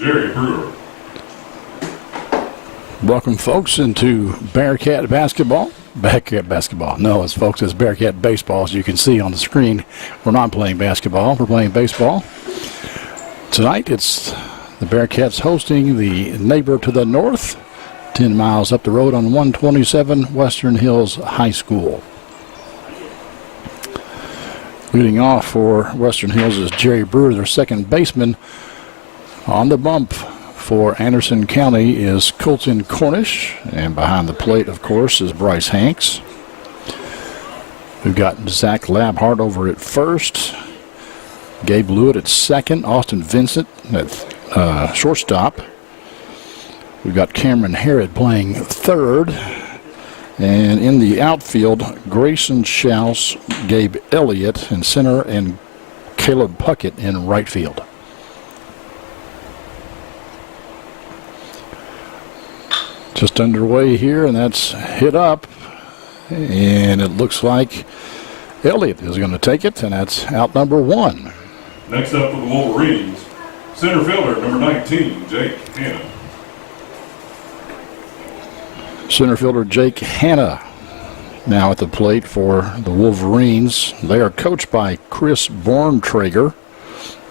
Jerry Brewer. Welcome, folks, into Bearcat basketball. Bearcat basketball. No, it's folks, it's Bearcat baseball. As you can see on the screen, we're not playing basketball. We're playing baseball. Tonight, it's the Bearcats hosting the neighbor to the north, 10 miles up the road on 127 Western Hills High School. Leading off for Western Hills is Jerry Brewer, their second baseman. On the bump for Anderson County is Colton Cornish, and behind the plate, of course, is Bryce Hanks. We've got Zach Labhart over at first, Gabe Lewitt at second, Austin Vincent at shortstop. We've got Cameron Harrod playing third, and in the outfield, Grayson Schaus, Gabe Elliott in center, and Caleb Puckett in right field. Just underway here, and that's hit up, and it looks like Elliott is going to take it, and that's out number one. Next up for the Wolverines, center fielder number 19, Jake Hanna. Center fielder Jake Hanna now at the plate for the Wolverines. They are coached by Chris Borntrager.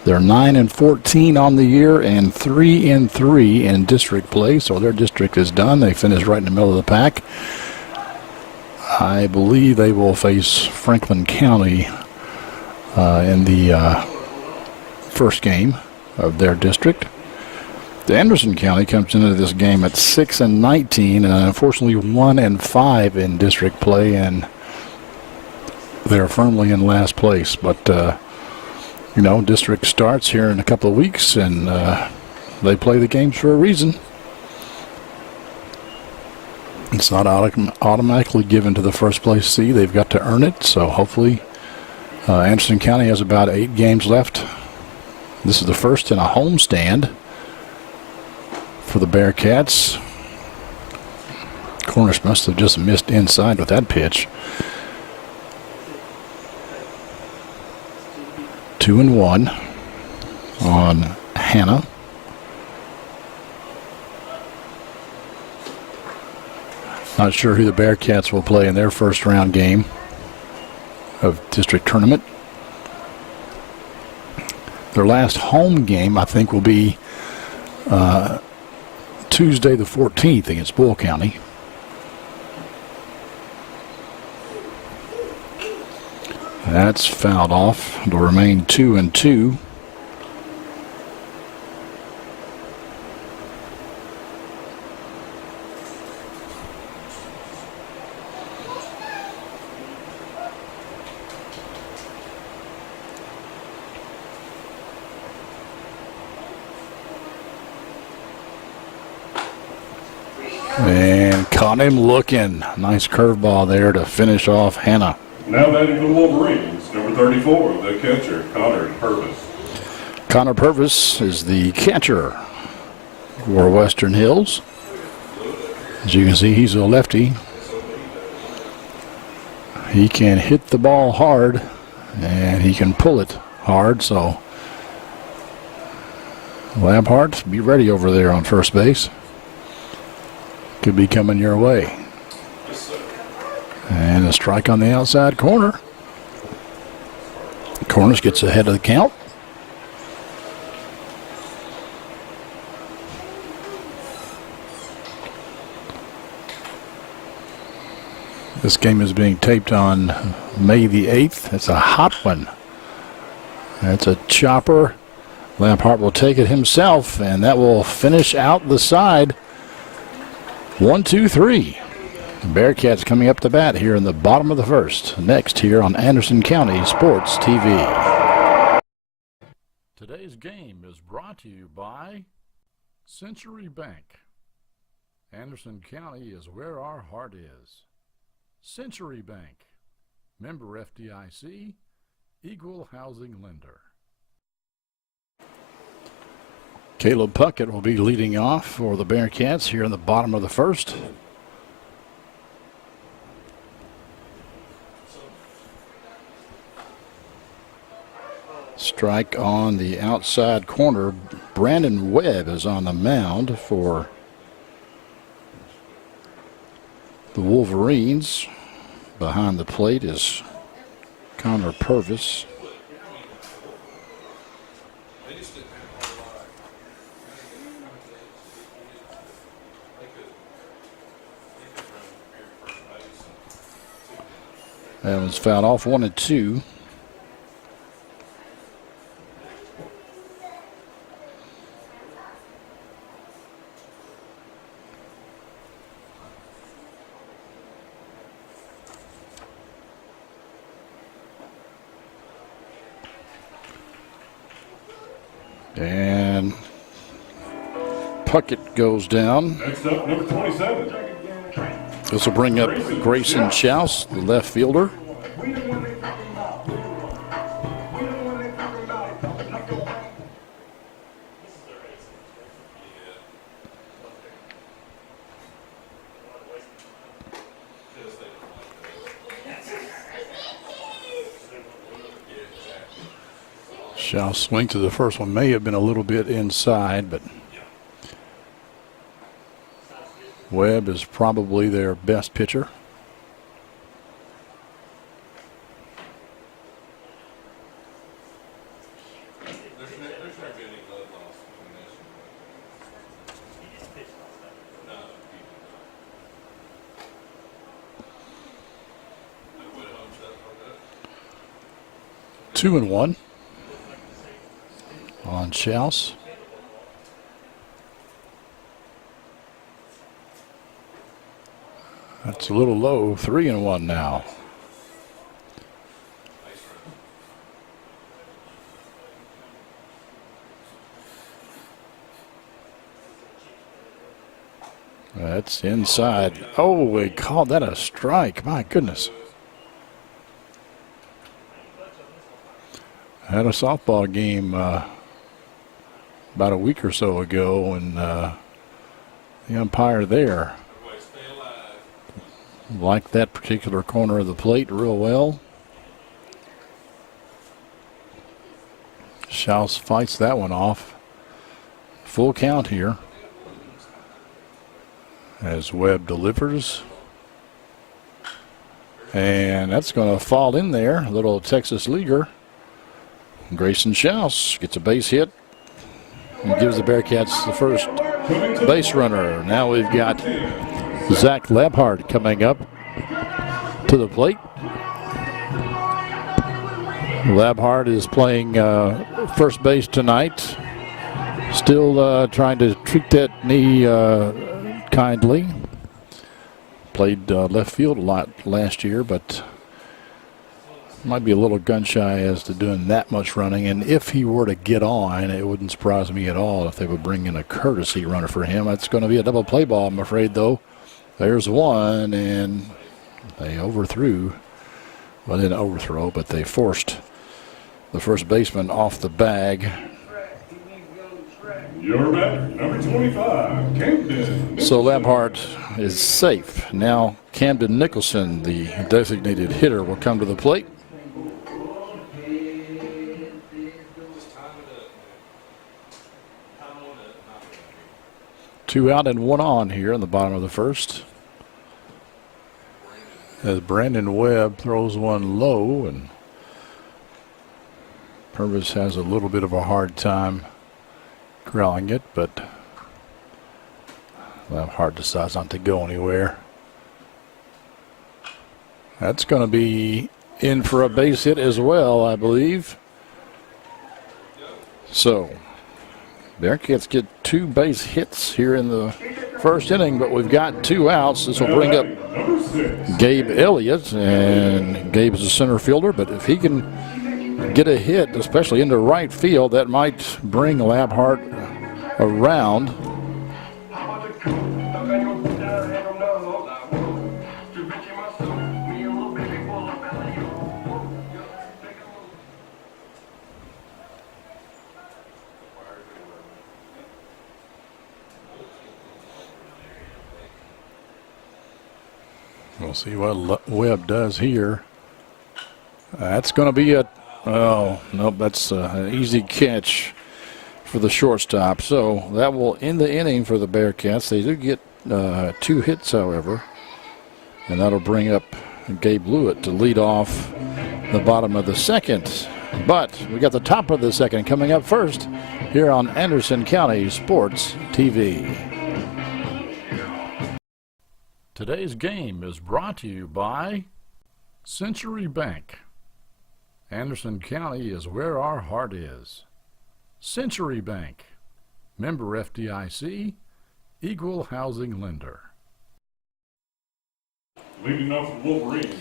They're 9-14 on the year and 3-3 in district play, so their district is done. They finished right in the middle of the pack. I believe they will face Franklin County in the first game of their district. The Anderson County comes into this game at 6-19, and unfortunately 1-5 in district play, and they're firmly in last place. But you know, district starts here in a couple of weeks, and they play the games for a reason. It's not automatically given to the first place seed. They've got to earn it, so hopefully Anderson County has about 8 games left. This is the first in a homestand for the Bearcats. Cornish must have just missed inside with that pitch. 2-1 on Hanna. Not sure who the Bearcats will play in their first round game of district tournament. Their last home game, I think, will be Tuesday the 14th against Bull County. That's fouled off. It'll remain 2-2. And caught him looking. Nice curveball there to finish off Hanna. Now batting the Wolverines, number 34, the catcher, Connor Purvis. Connor Purvis is the catcher for Western Hills. As you can see, he's a lefty. He can hit the ball hard, and he can pull it hard, so Labhart, be ready over there on first base. Could be coming your way. And a strike on the outside corner. Cornish gets ahead of the count. This game is being taped on May the 8th. It's a hot one. That's a chopper. Labhart will take it himself, and that will finish out the side. 1-2-3. Bearcats coming up to bat here in the bottom of the first. Next here on Anderson County Sports TV. Today's game is brought to you by Century Bank. Anderson County is where our heart is. Century Bank, member FDIC, equal housing lender. Caleb Puckett will be leading off for the Bearcats here in the bottom of the first. Strike on the outside corner. Brandon Webb is on the mound for the Wolverines. Behind the plate is Connor Purvis. That was fouled off 1-2. And Puckett goes down. Next up, number 27. This will bring up Grayson Schaus, the left fielder. Schaus' swing to the first one may have been a little bit inside, but Webb is probably their best pitcher. Two and one on Schaus. That's a little low. 3-1 now. That's inside. Oh, they called that a strike. My goodness. I had a softball game about a week or so ago, and the umpire there liked that particular corner of the plate real well. Schaus fights that one off. Full count here as Webb delivers. And that's going to fall in there. A little Texas leaguer. Grayson Schaus gets a base hit and gives the Bearcats the first base runner. Now we've got Zach Labhart coming up to the plate. Labhart is playing first base tonight. Still trying to treat that knee kindly. Played left field a lot last year, but might be a little gun shy as to doing that much running. And if he were to get on, it wouldn't surprise me at all if they would bring in a courtesy runner for him. That's going to be a double play ball, I'm afraid, though. There's one, and they overthrew. Well, they didn't overthrow, but they forced the first baseman off the bag. Your batter, number 25, Camden. So Labhart is safe. Now Camden Nicholson, the designated hitter, will come to the plate. Two out and one on here in the bottom of the first. As Brandon Webb throws one low, and Purvis has a little bit of a hard time growling it, but Labhart decides not to go anywhere. That's going to be in for a base hit as well, I believe. So Bearcats get two base hits here in the first inning, but we've got two outs. This will bring up Gabe Elliott, and Gabe is a center fielder, but if he can get a hit, especially into right field, that might bring Labhart around. We'll see what Webb does here. That's going to be a, oh, nope, that's an easy catch for the shortstop. So that will end the inning for the Bearcats. They do get 2 hits, however, and that'll bring up Gabe Lewitt to lead off the bottom of the second. But we got the top of the second coming up first here on Anderson County Sports TV. Today's game is brought to you by Century Bank. Anderson County is where our heart is. Century Bank, member FDIC, equal housing lender. Leading off the Wolverines,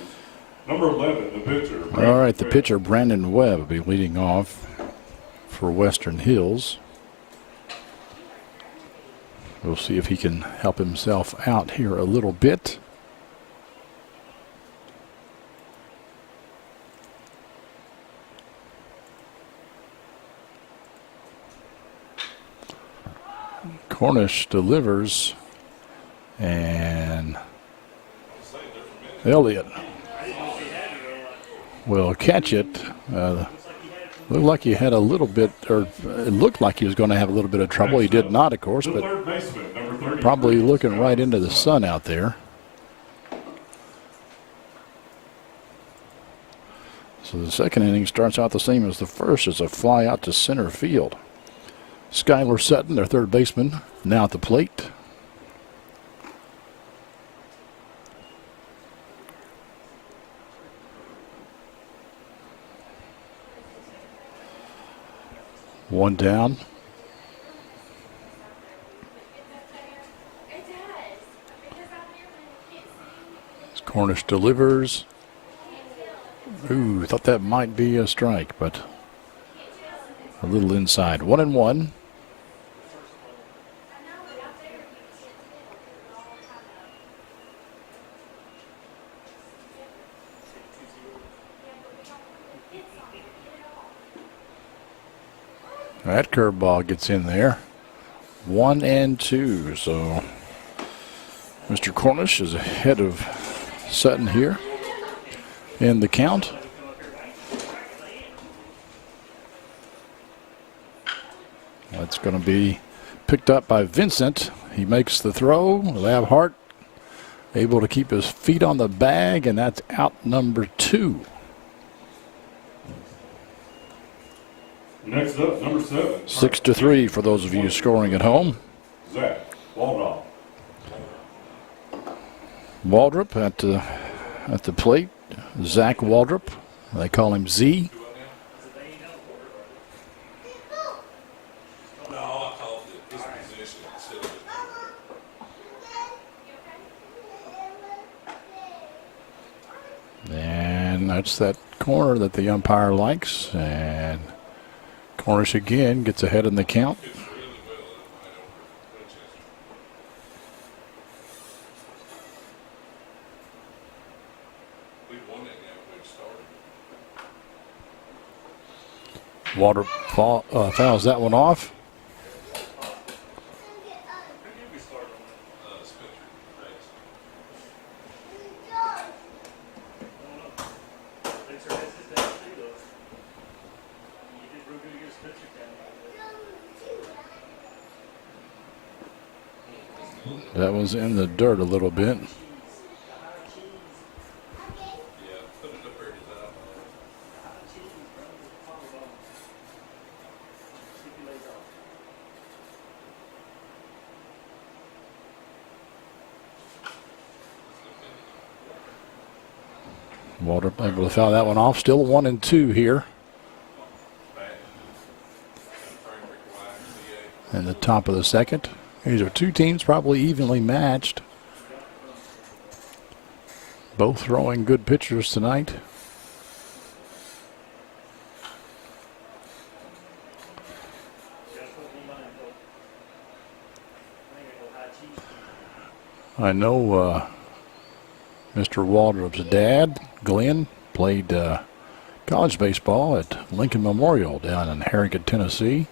number 11, the pitcher. All right, the pitcher, Brandon Webb, will be leading off for Western Hills. We'll see if he can help himself out here a little bit. Cornish delivers, and Elliott will catch it. Looked like he had a little bit, or it looked like he was going to have a little bit of trouble. He did not, of course, but probably looking right into the sun out there. So the second inning starts out the same as the first. It's a fly out to center field. Skylar Sutton, their third baseman, now at the plate. One down. Cornish delivers. Ooh, thought that might be a strike, but a little inside. 1-1. That curveball gets in there. 1-2. So Mr. Cornish is ahead of Sutton here in the count. That's going to be picked up by Vincent. He makes the throw. Labhart able to keep his feet on the bag, and that's out number 2. Next up, number 7. 6-3 for those of you scoring at home. Zach Waldrop. Waldrop at the plate. Zach Waldrop. They call him Z. And that's that corner that the umpire likes. And Cornish again gets ahead in the count. Walter fouls that one off. That was in the dirt a little bit. Walter able to foul that one off. Still 1-2 here. In the top of the second. These are two teams probably evenly matched. Both throwing good pitchers tonight. I know Mr. Waldrop's dad, Glenn, played college baseball at Lincoln Memorial down in Harrington, Tennessee.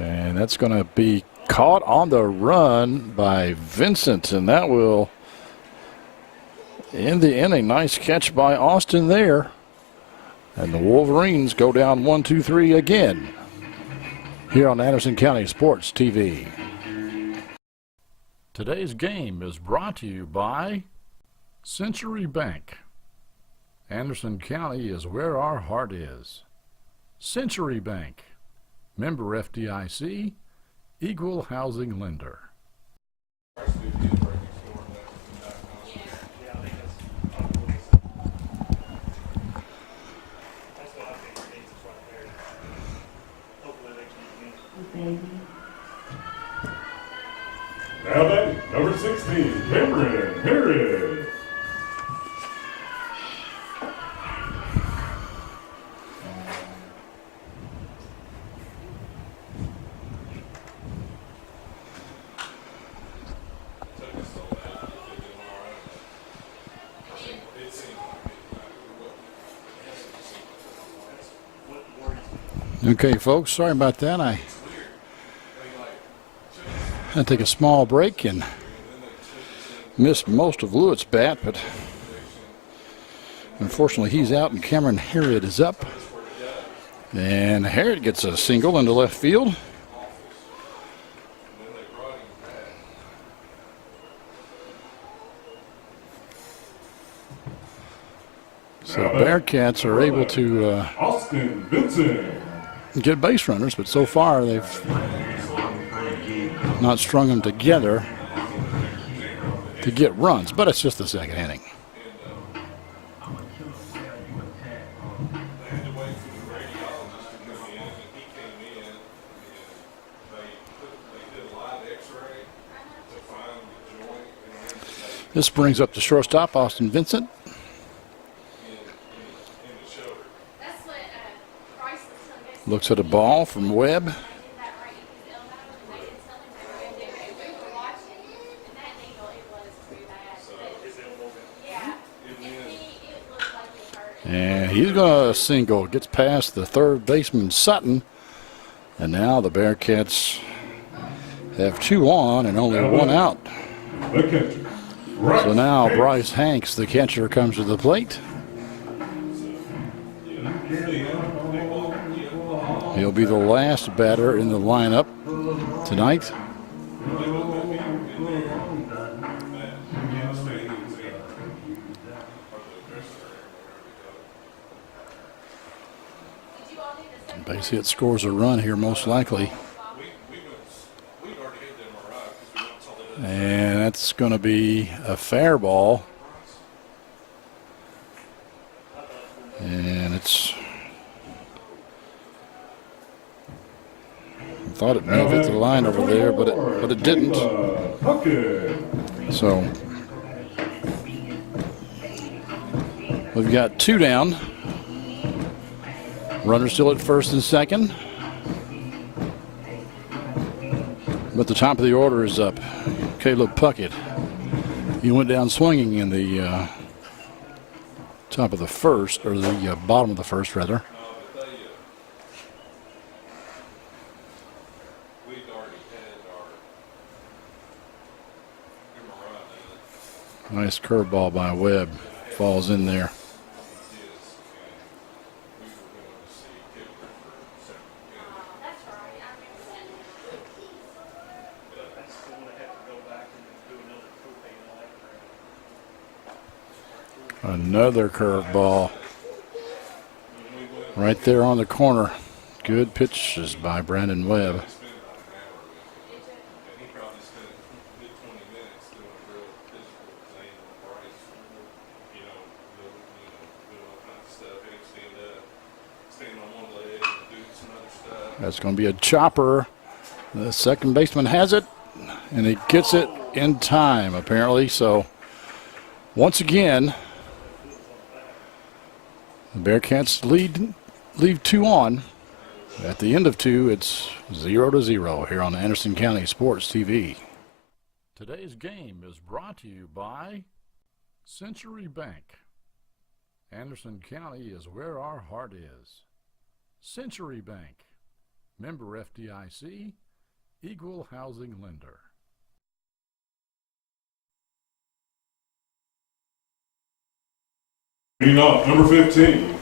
And that's going to be caught on the run by Vincent, and that will end the inning. Nice catch by Austin there. And the Wolverines go down 1-2-3 again here on Anderson County Sports TV. Today's game is brought to you by Century Bank. Anderson County is where our heart is. Century Bank, member FDIC, equal housing lender. Now batting, number 16, Cameron Harris. Okay, folks, sorry about that. I had to take a small break and missed most of Lewitt's bat, but unfortunately he's out and Cameron Harriet is up. And Harriet gets a single into left field. So Bearcats are able to Austin Vincent. get base runners, but so far they've not strung them together to get runs, but it's just the second inning. This brings up the shortstop, Austin Vincent. Looks at a ball from Webb. And he's going to single. Gets past the third baseman, Sutton. And now the Bearcats have 2 on and only 1 out. So now Bryce Hanks, the catcher, comes to the plate. He'll be the last batter in the lineup tonight. Base hit scores a run here, most likely. And that's going to be a fair ball. And it's... I thought it may have hit the line over there, but it didn't. So we've got 2 down. Runner still at first and second. But the top of the order is up. Caleb Puckett. He went down swinging in the top of the first, or the bottom of the first, rather. Nice curveball by Webb. Falls in there. Another curveball. Right there on the corner. Good pitches by Brandon Webb. That's going to be a chopper. The second baseman has it, and he gets it in time, apparently. So, once again, the Bearcats leave 2 on. At the end of 2, it's 0-0 here on Anderson County Sports TV. Today's game is brought to you by Century Bank. Anderson County is where our heart is. Century Bank, member FDIC, equal housing lender. Leading off, number 15,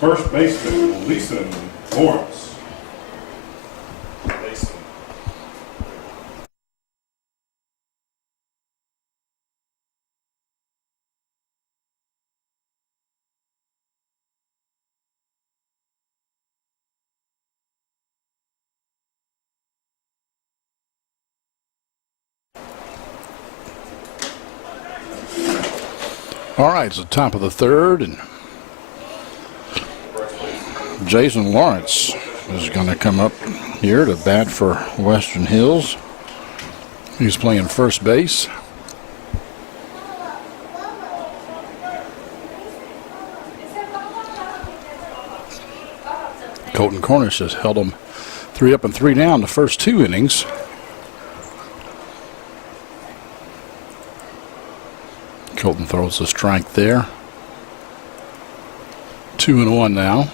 First baseman, Lisa Lawrence. All right, it's the top of the third, and Jason Lawrence is going to come up here to bat for Western Hills. He's playing first base. Colton Cornish has held him 3 up and 3 down the first 2 innings. Colton throws a strike there. 2-1 now.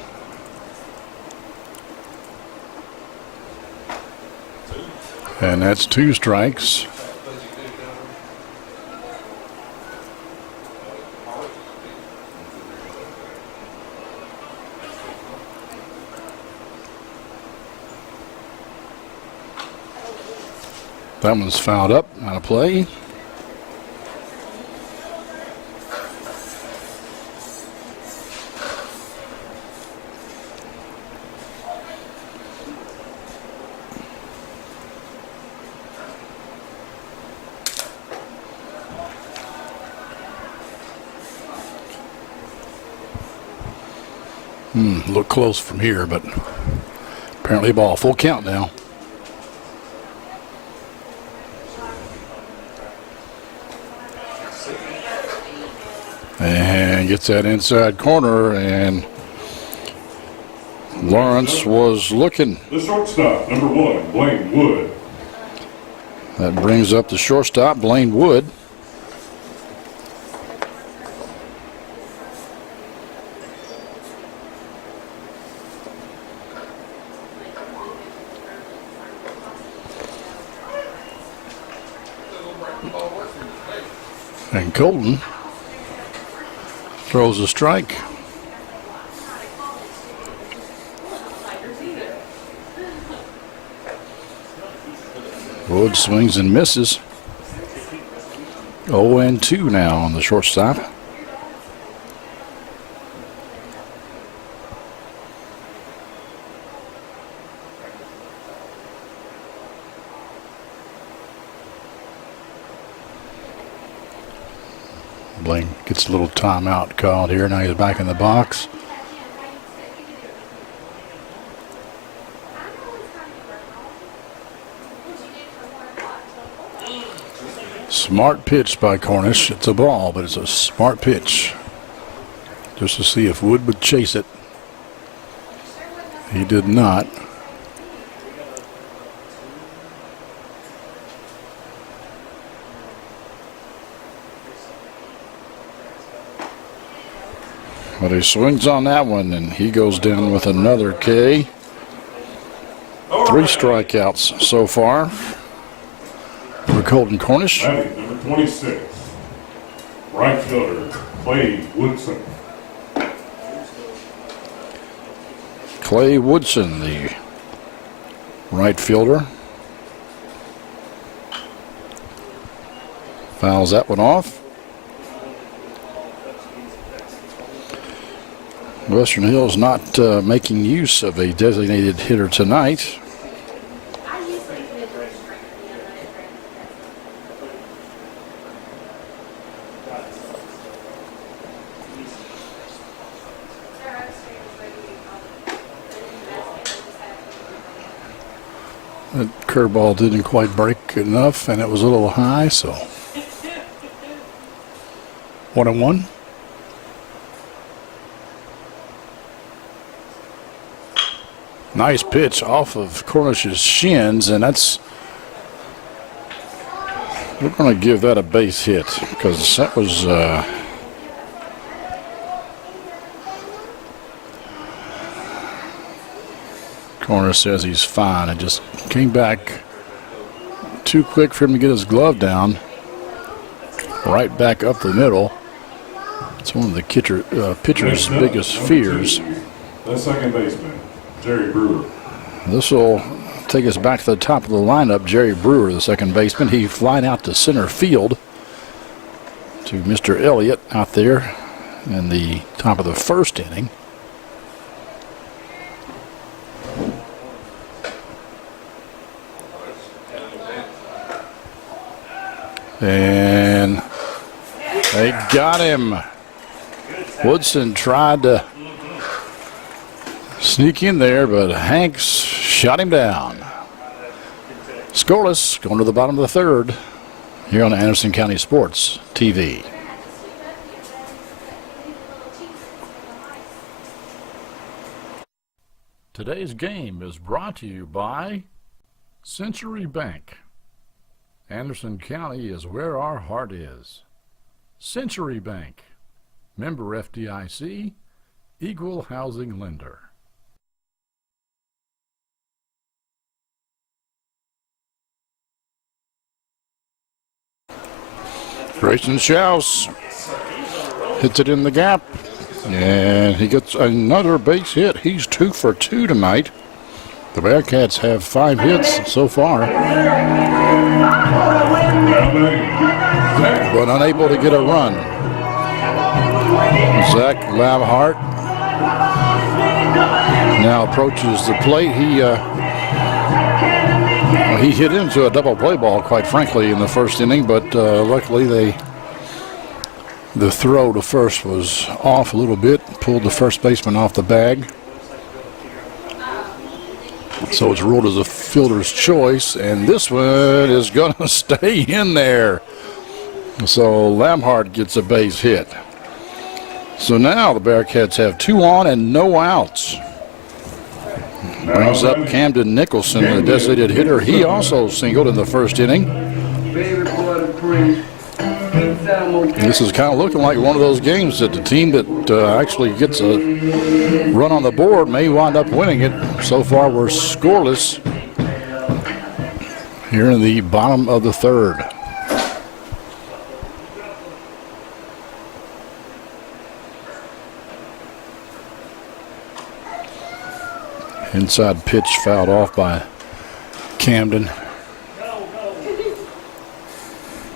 And that's 2 strikes. That one's fouled up, out of play. Look close from here, but apparently ball. Full count now. And gets that inside corner, and Lawrence was looking. The shortstop, number 1, Blaine Wood. That brings up the shortstop, Blaine Wood. And Colton throws a strike. Wood swings and misses. 0-2 now on the shortstop. Blaine gets a little timeout called here. Now he's back in the box. Smart pitch by Cornish. It's a ball, but it's a smart pitch. Just to see if Wood would chase it. He did not. But he swings on that one, and he goes down with another K. 3 strikeouts so far for Colton Cornish. Batting number 26, right fielder, Clay Woodson. Clay Woodson, the right fielder. Fouls that one off. Western Hills not making use of a designated hitter tonight. That curveball didn't quite break enough, and it was a little high, so 1-1. Nice pitch off of Cornish's shins, and we're going to give that a base hit because that was Cornish says he's fine. It just came back too quick for him to get his glove down. Right back up the middle. It's one of the pitcher's biggest fears. The second baseman, Jerry Brewer. This will take us back to the top of the lineup. Jerry Brewer, the second baseman. He flied out to center field to Mr. Elliott out there in the top of the first inning. And they got him. Woodson tried to sneak in there, but Hanks shot him down. Scoreless, going to the bottom of the third here on Anderson County Sports TV. Today's game is brought to you by Century Bank. Anderson County is where our heart is. Century Bank, member FDIC, equal housing lender. Grayson Schaus hits it in the gap, and he gets another base hit. He's 2 for 2 tonight. The Bearcats have 5 hits so far, but unable to get a run. Zach Labhart now approaches the plate. He hit into a double play ball, quite frankly, in the first inning, but luckily the throw to first was off a little bit, pulled the first baseman off the bag. So it's ruled as a fielder's choice, and this one is going to stay in there. So Labhart gets a base hit. So now the Bearcats have 2 on and no outs. Brings up Camden Nicholson, the designated hitter. He also singled in the first inning. This is kind of looking like one of those games that the team that actually gets a run on the board may wind up winning it. So far, we're scoreless here in the bottom of the third. Inside pitch fouled off by Camden.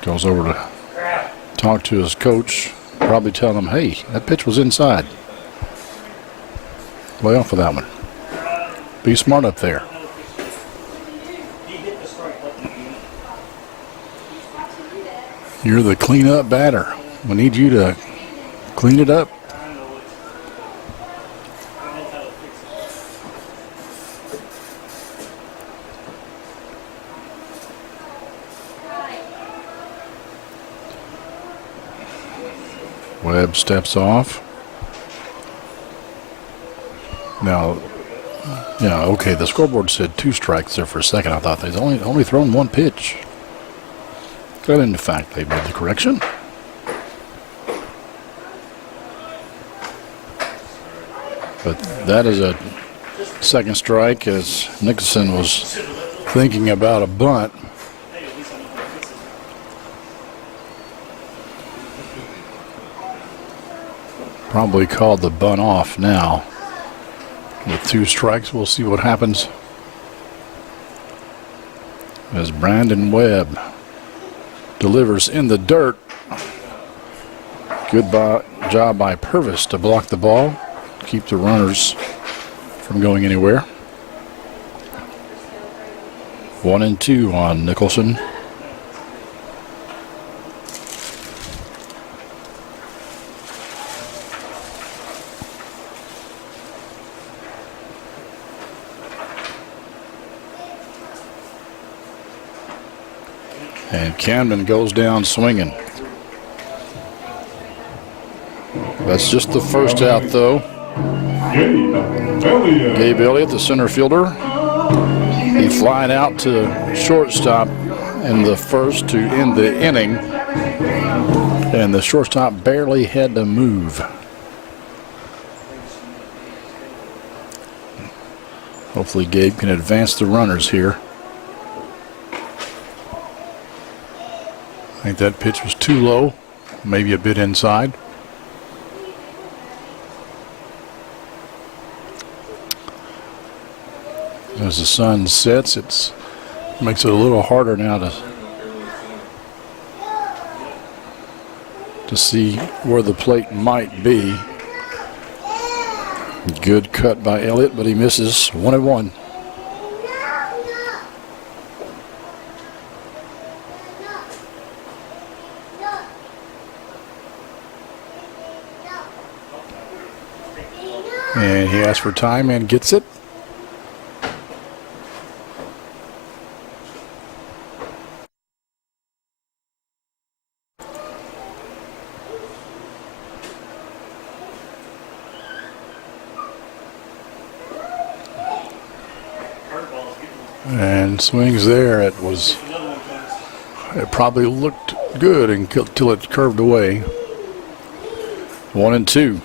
Goes over to talk to his coach, probably telling him, hey, that pitch was inside. Lay off of that one. Be smart up there. You're the cleanup batter. We need you to clean it up. Webb steps off. Now, yeah, okay, the scoreboard said 2 strikes there for a second. I thought they'd only thrown 1 pitch. But in fact, they made the correction. But that is a second strike as Nicholson was thinking about a bunt. Probably called the bunt off now. With 2 strikes, we'll see what happens. As Brandon Webb delivers in the dirt. Good job by Purvis to block the ball, keep the runners from going anywhere. 1-2 on Nicholson. And Camden goes down swinging. That's just the first out, though. Gabe Elliott, the center fielder. He flied out to shortstop in the first to end the inning. And the shortstop barely had to move. Hopefully Gabe can advance the runners here. I think that pitch was too low, maybe a bit inside. As the sun sets, it makes it a little harder now to see where the plate might be. Good cut by Elliott, but he misses. 1-1. And he asks for time and gets it. And swings there. It probably looked good until it curved away. 1-2.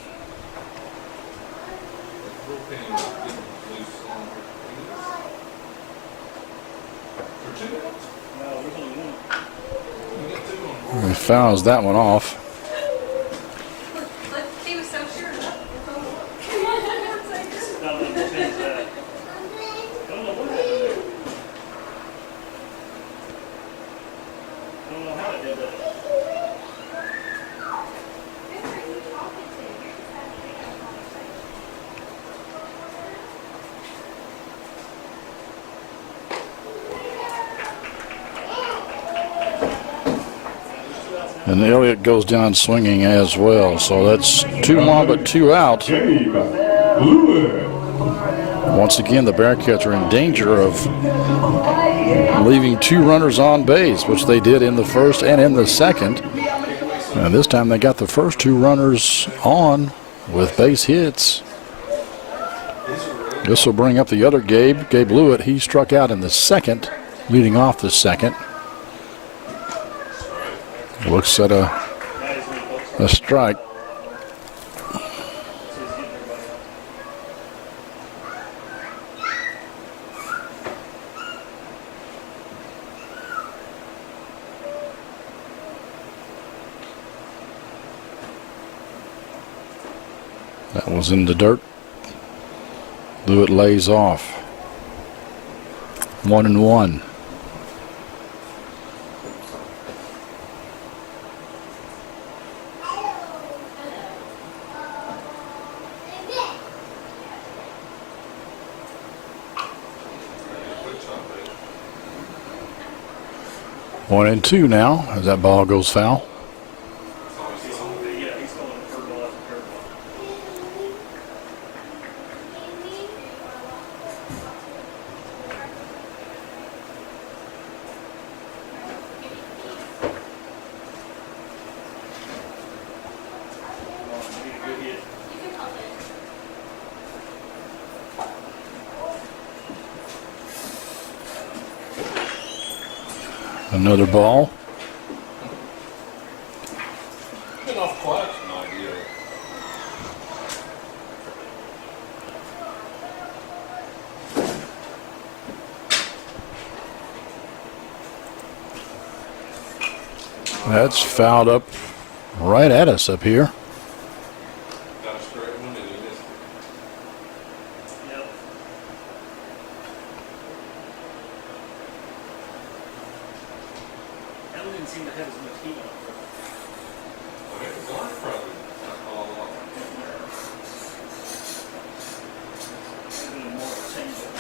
He fouls that one off. He was so sure. And Elliott goes down swinging as well. So that's 2 on but 2 out. Gabe Lewis. Once again, the Bearcats are in danger of leaving 2 runners on base, which they did in the first and in the second. And this time they got the first 2 runners on with base hits. This will bring up the other Gabe Lewitt. He struck out in the second, leading off the second. Looks at a strike. That was in the dirt. Lewitt lays off. 1-1. One and 2 now as that ball goes foul. Another ball. Been off quiet tonight, yeah. That's fouled up right at us up here. Got a straight one and he missed it. Yep. That one didn't seem to have as much heat on it. Well, it was on probably all along. Maybe more of a change-up.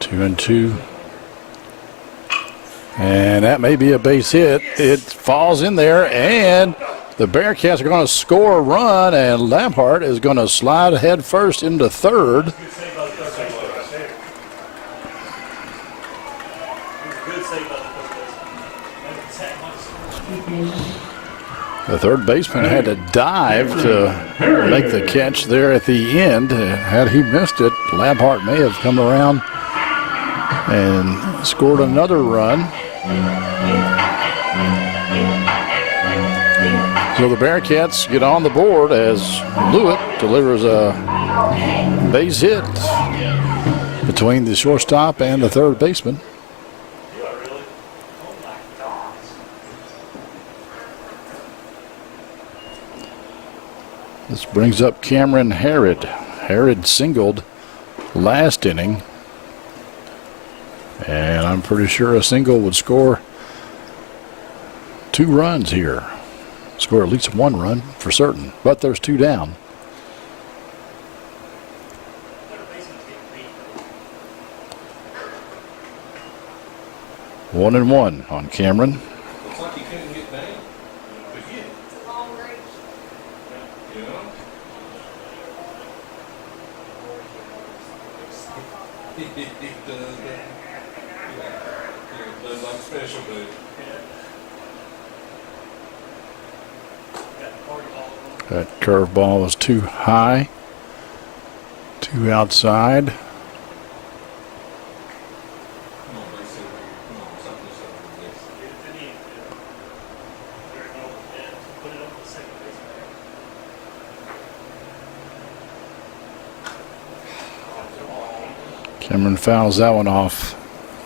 2-2. And that may be a base hit. It falls in there, and the Bearcats are going to score a run, and Lampard is going to slide head first into third. The third baseman had to dive to make the catch there at the end. Had he missed it, Lampard may have come around and scored another run. So the Bearcats get on the board as Lewitt delivers a base hit between the shortstop and the third baseman. This brings up Cameron Harrod. Harrod singled last inning. And I'm pretty sure a single would score 2 runs here. Score at least 1 run for certain. But there's 2 down. One and one on Cameron. Looks like he couldn't get down. But yeah, It's a long reach. you know? He does that. Yeah, does like special, but Got the party ball on. That curveball was too high. 2 outside. come on, they said, come on, something this. It didn't very well. And put it on the second baseman. Cameron fouls that one off.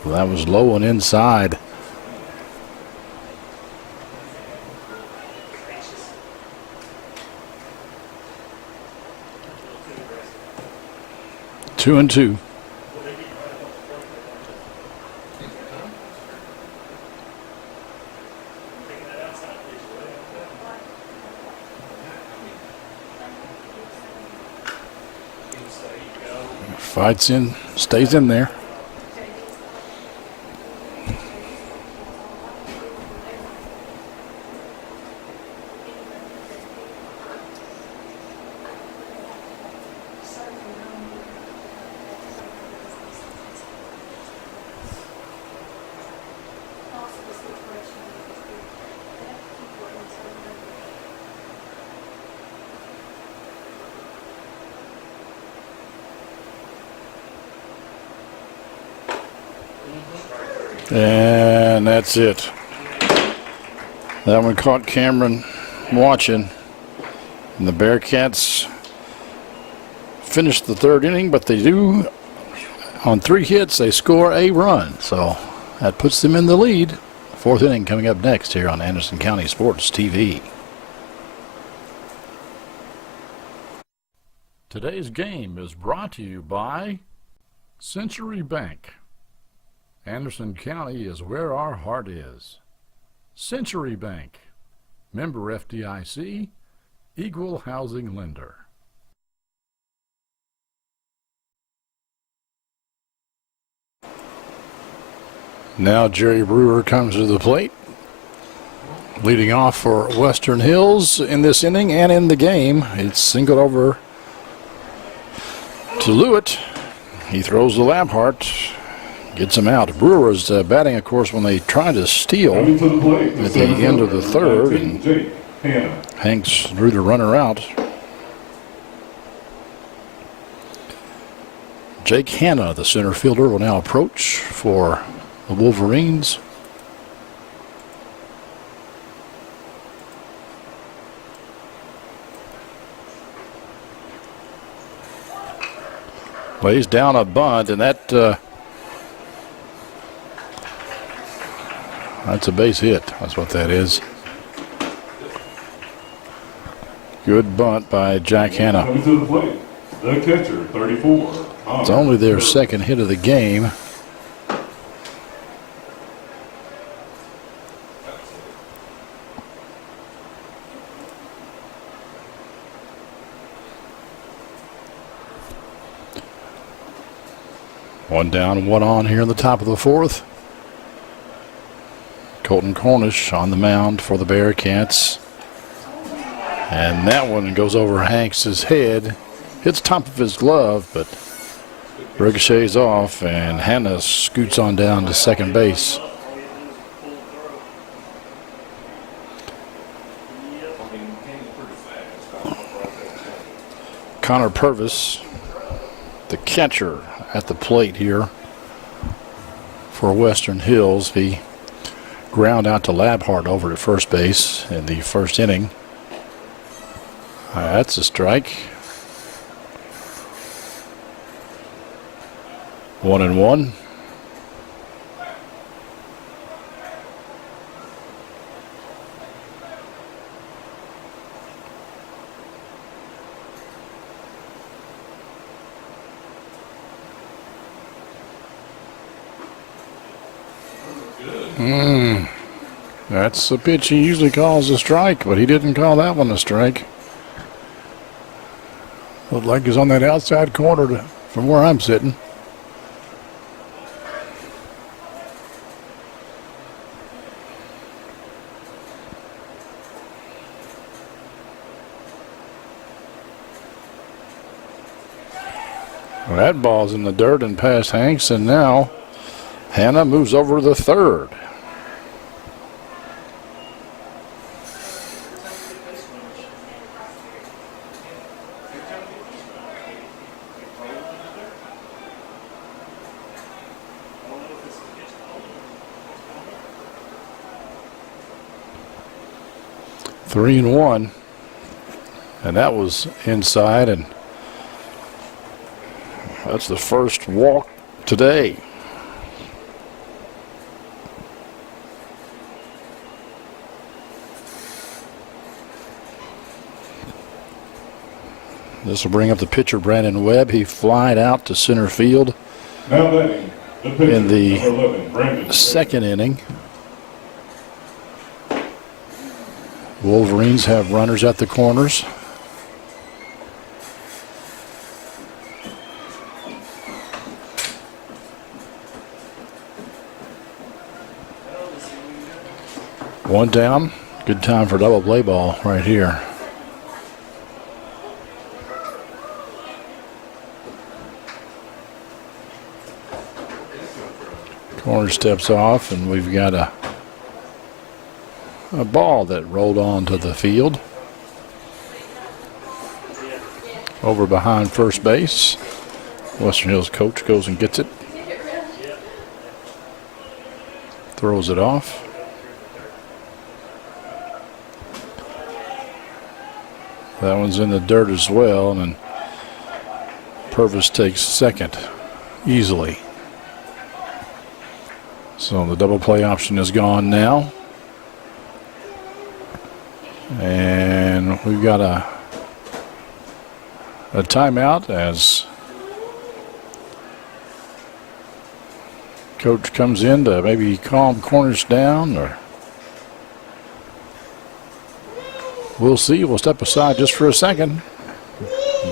That was low and inside. Anxious. A little too aggressive. 2 and 2. Well, they didn't run it off the plate. Taking that outside pitch away. Fights in, stays in there. And that's it. That one caught Cameron watching. And the Bearcats finished the 3rd inning, but they do, on 3 hits, they score a run. So that puts them in the lead. 4th inning coming up next here on Anderson County Sports TV. Today's game is brought to you by Century Bank. Anderson County is where our heart is. Century Bank, member FDIC, equal housing lender. Now Jerry Brewer comes to the plate, leading off for Western Hills in this inning and in the game. It's singled over to Lewitt. He throws the Labhart. Gets him out. Brewers batting, of course, when they tried to steal Coming to the plate, at the center end of the fielder, 3rd, 19, and Jake Hanna. Hanks drew the runner out. Jake Hanna, the center fielder, will now approach for the Wolverines. Lays down a bunt, and that's a base hit. That's what that is. Good bunt by Jack Hanna. Coming to the plate, the catcher, 34. It's only their 2nd hit of the game. One down, one on here in the top of the 4th. Colton Cornish on the mound for the Bearcats. And that one goes over Hanks' head. Hits top of his glove, but ricochets off, and Hanna scoots on down to second base. Connor Purvis, the catcher, at the plate here for Western Hills. He ground out to Labhart over at first base in the 1st inning. That's a strike. 1-1. That's the pitch he usually calls a strike, but he didn't call that one a strike. Looked like he's on that outside corner from where I'm sitting. Well, that ball's in the dirt and past Hanks, and now Hannah moves over to the third. Three and one, and that was inside, and that's the first walk today. This will bring up the pitcher, Brandon Webb. He flied out to center field Now batting, the pitcher, in the number 11, Brandon. second inning. Wolverines have runners at the corners. One down. Good time for double play ball right here. Corner steps off, and we've got a ball that rolled onto the field. Over behind first base. Western Hills coach goes and gets it. Throws it off. That one's in the dirt as well, and then Purvis takes second easily. So the double play option is gone now. And we've got a timeout as coach comes in to maybe calm corners down, or we'll see. We'll step aside just for a second.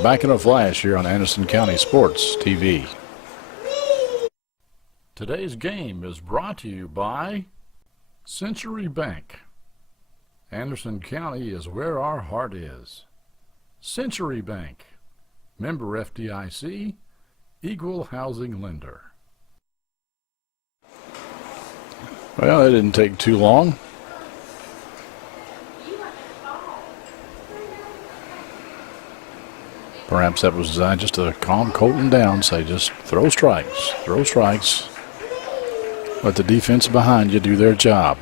Back in a flash here on Anderson County Sports TV. Today's game is brought to you by Century Bank. Anderson County is where our heart is. Century Bank, member FDIC, equal housing lender. Well, it didn't take too long. Perhaps that was designed just to calm Colton down, say just throw strikes, let the defense behind you do their job.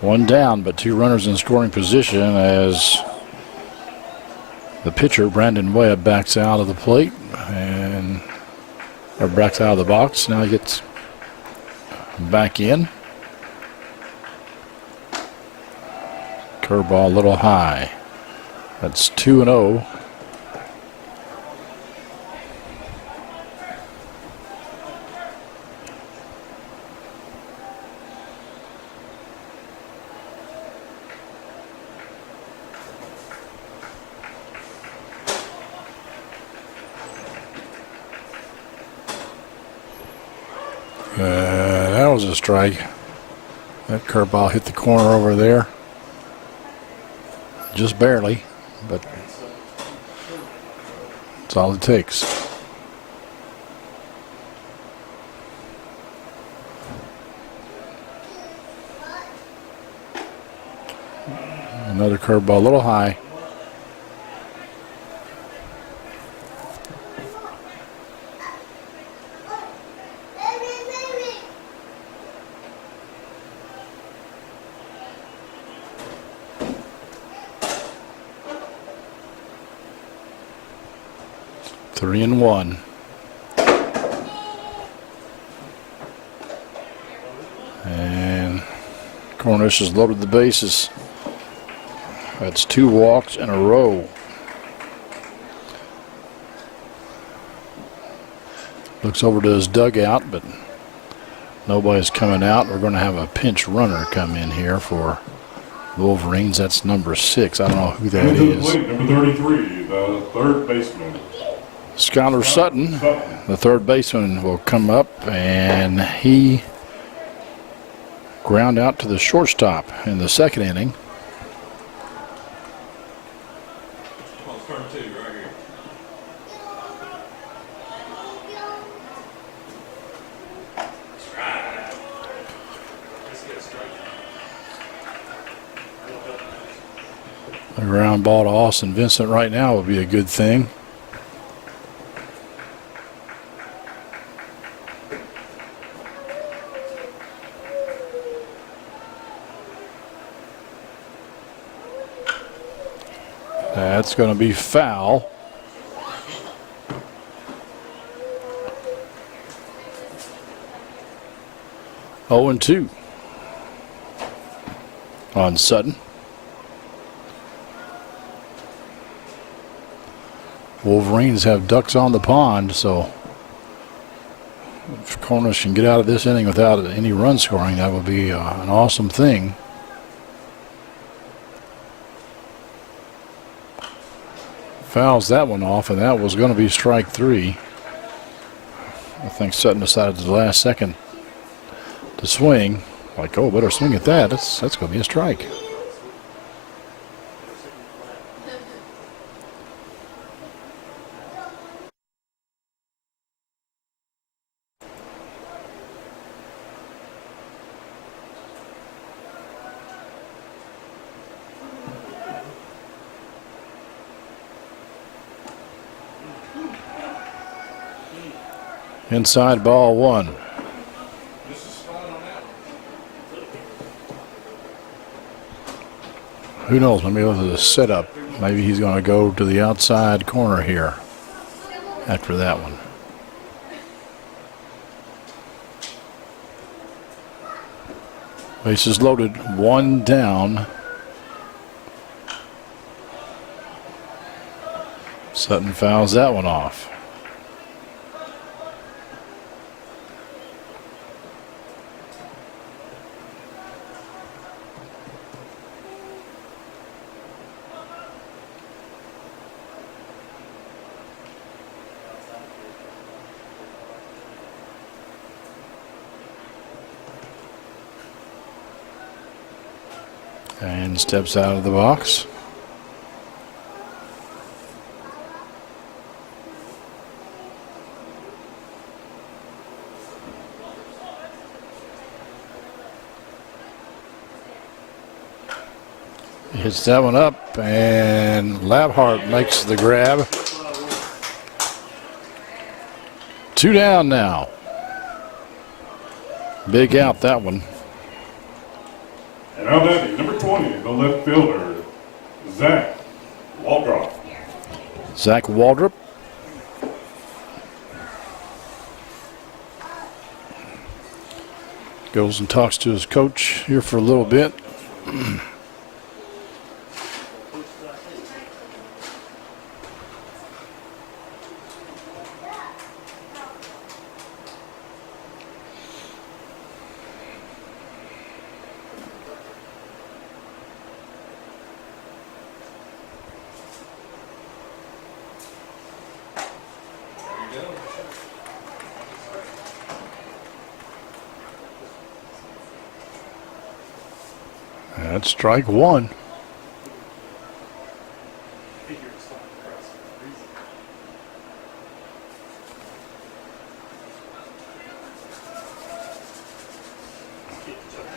One down, but two runners in scoring position as the pitcher, Brandon Webb, backs out of the plate or backs out of the box. Now he gets back in. Curveball a little high. That's 2-0. That was a strike. That curveball hit the corner over there. Just barely, but that's all it takes. Another curveball, a little high. Three and one. And Cornish has loaded the bases. That's two walks in a row. Looks over to his dugout, but Nobody's coming out. We're going to have a pinch runner come in here for Wolverines. That's number 6. I don't know who that Coming to the is. plate, number 33, the third baseman. Skylar Sutton, the third baseman, will come up, and he ground out to the shortstop in the second inning. Come on, turn 2 right here. Just get a strike. That'll help. A ground ball to Austin Vincent right now would be a good thing. That's going to be foul. Oh, and 2 on Sutton. Wolverines have ducks on the pond, so if Cornish can get out of this inning without any run scoring, that would be an awesome thing. Fouls that one off, and that was going to be strike 3. I think Sutton decided at the last second to swing. Like, oh, better swing at that. That's going to be a strike. Inside ball 1. This is spot on that one. Who knows? Maybe with the setup, maybe he's going to go to the outside corner here after that one. Bases loaded, 1 down. Sutton fouls that one off. And steps out of the box. He hits that one up, and Labhart makes the grab. 2 down now. Big out, that one. And now that number 20, the left fielder, Zach Waldrop. Zach Waldrop. Goes and talks to his coach here for a little bit. There you go. That's strike 1. Figure it's not across for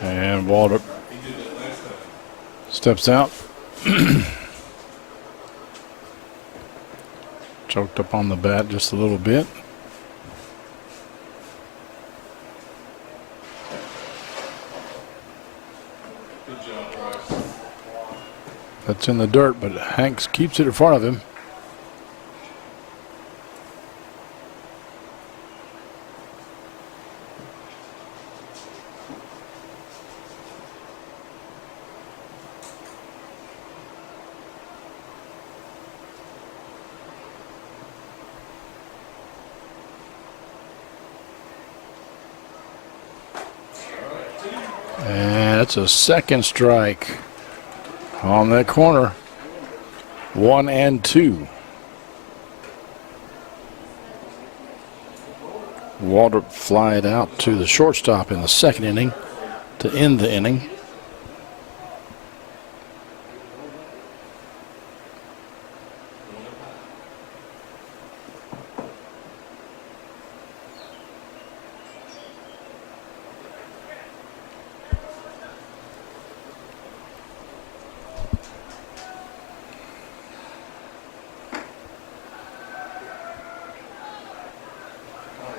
a reason. And Waldrop He did that last time. steps out. Choked up on the bat just a little bit. Good job, Bryce. That's in the dirt, but Hanks keeps it in front of him. And it's a second strike on that corner. 1-2. Waldrop fly it out to the shortstop in the second inning to end the inning.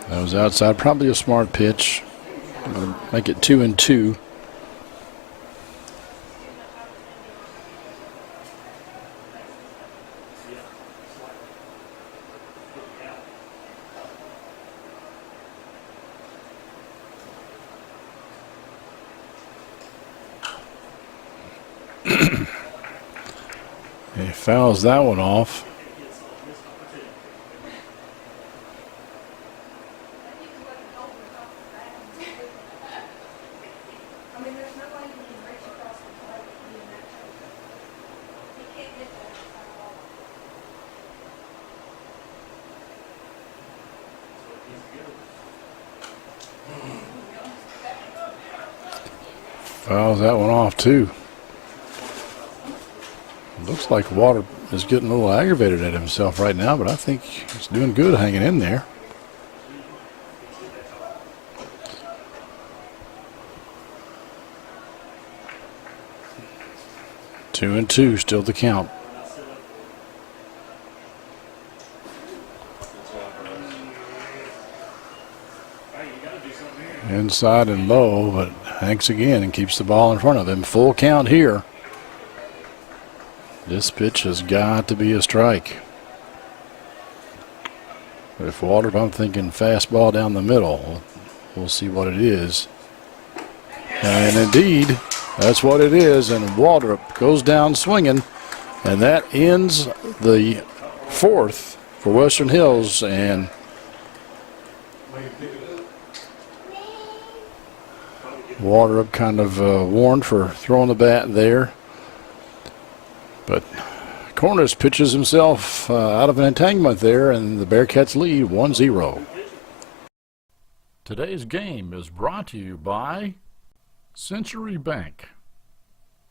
That was outside, probably a smart pitch. I'm going to make it 2-2. He fouls that one off. Fouls that one off too. Looks like Water is getting a little aggravated at himself right now, but I think he's doing good hanging in there. Two and two, still the count. Inside and low, but hanks again and keeps the ball in front of him. Full count here. This pitch has got to be a strike. If Waldrop, I'm thinking fastball down the middle. We'll see what it is. And indeed, that's what it is. And Waldrop goes down swinging. And that ends the fourth for Western Hills. And Waldrop kind of warned for throwing the bat there. But Cornish pitches himself out of an entanglement there, and the Bearcats lead 1-0. Today's game is brought to you by Century Bank.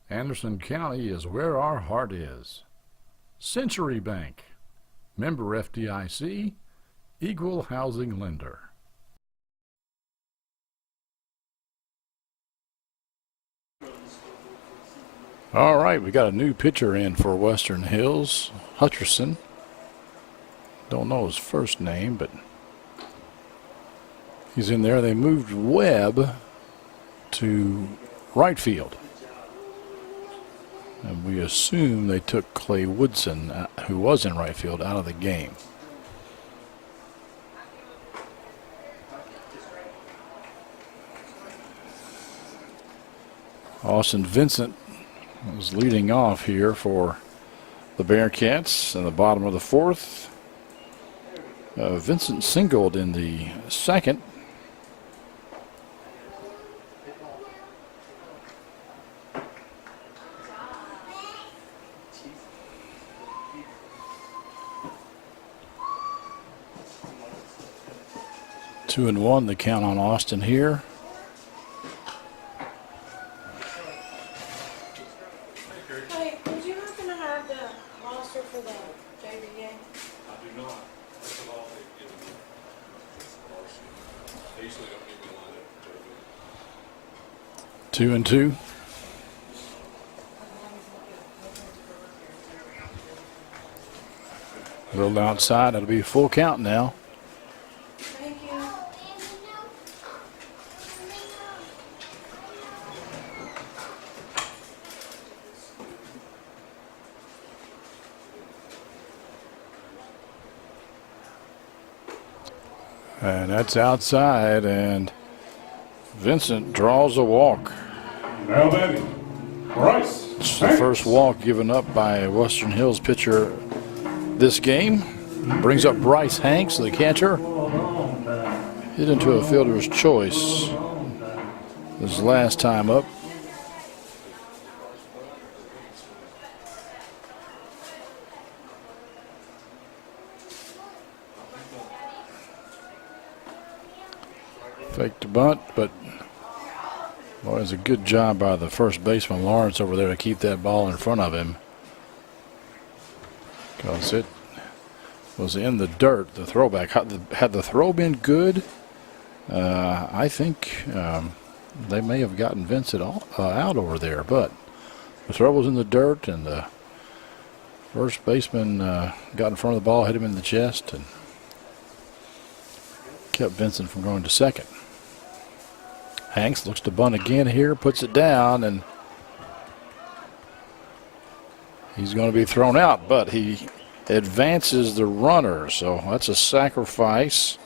Anderson County is where our heart is. Century Bank, member FDIC, equal housing lender. All right, we got a new pitcher in for Western Hills, Hutcherson. Don't know his first name, but he's in there. They moved Webb to right field. And we assume they took Clay Woodson, who was in right field, out of the game. Austin Vincent was leading off here for the Bearcats in the bottom of the fourth. Vincent singled in the second. Two and one, the count on Austin here. For the JV game? I do not. That's what all they've given me. They usually don't give me one at JV. 2-2. Rolled outside. It'll be a full count now. Thank you. And that's outside, and Vincent draws a walk. Now batting, Bryce. It's the first walk given up by a Western Hills pitcher this game. Brings up Bryce Hanks, the catcher. Hit into a fielder's choice. his last time up. Faked the bunt, but boy, it was a good job by the first baseman Lawrence over there to keep that ball in front of him, because it was in the dirt. The throwback, had the throw been good, I think they may have gotten Vincent out over there, but the throw was in the dirt, and the first baseman got in front of the ball, hit him in the chest, and kept Vincent from going to second. Hanks looks to bunt again here, puts it down, and he's going to be thrown out, but he advances the runner, so that's a sacrifice.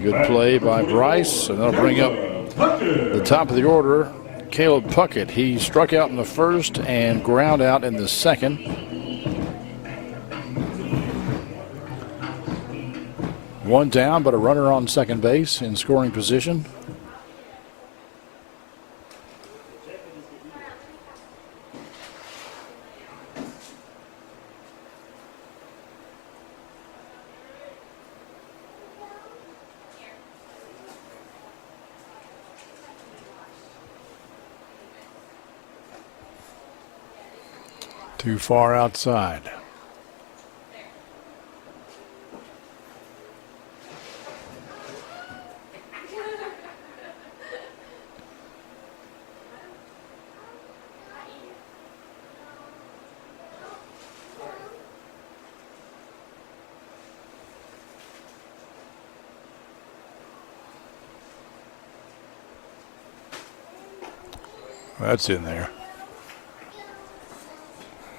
Good play by Bryce, and that'll bring up the top of the order, Caleb Puckett. He struck out in the first and ground out in the second. One down, but a runner on second base in scoring position. Too far outside. That's in there.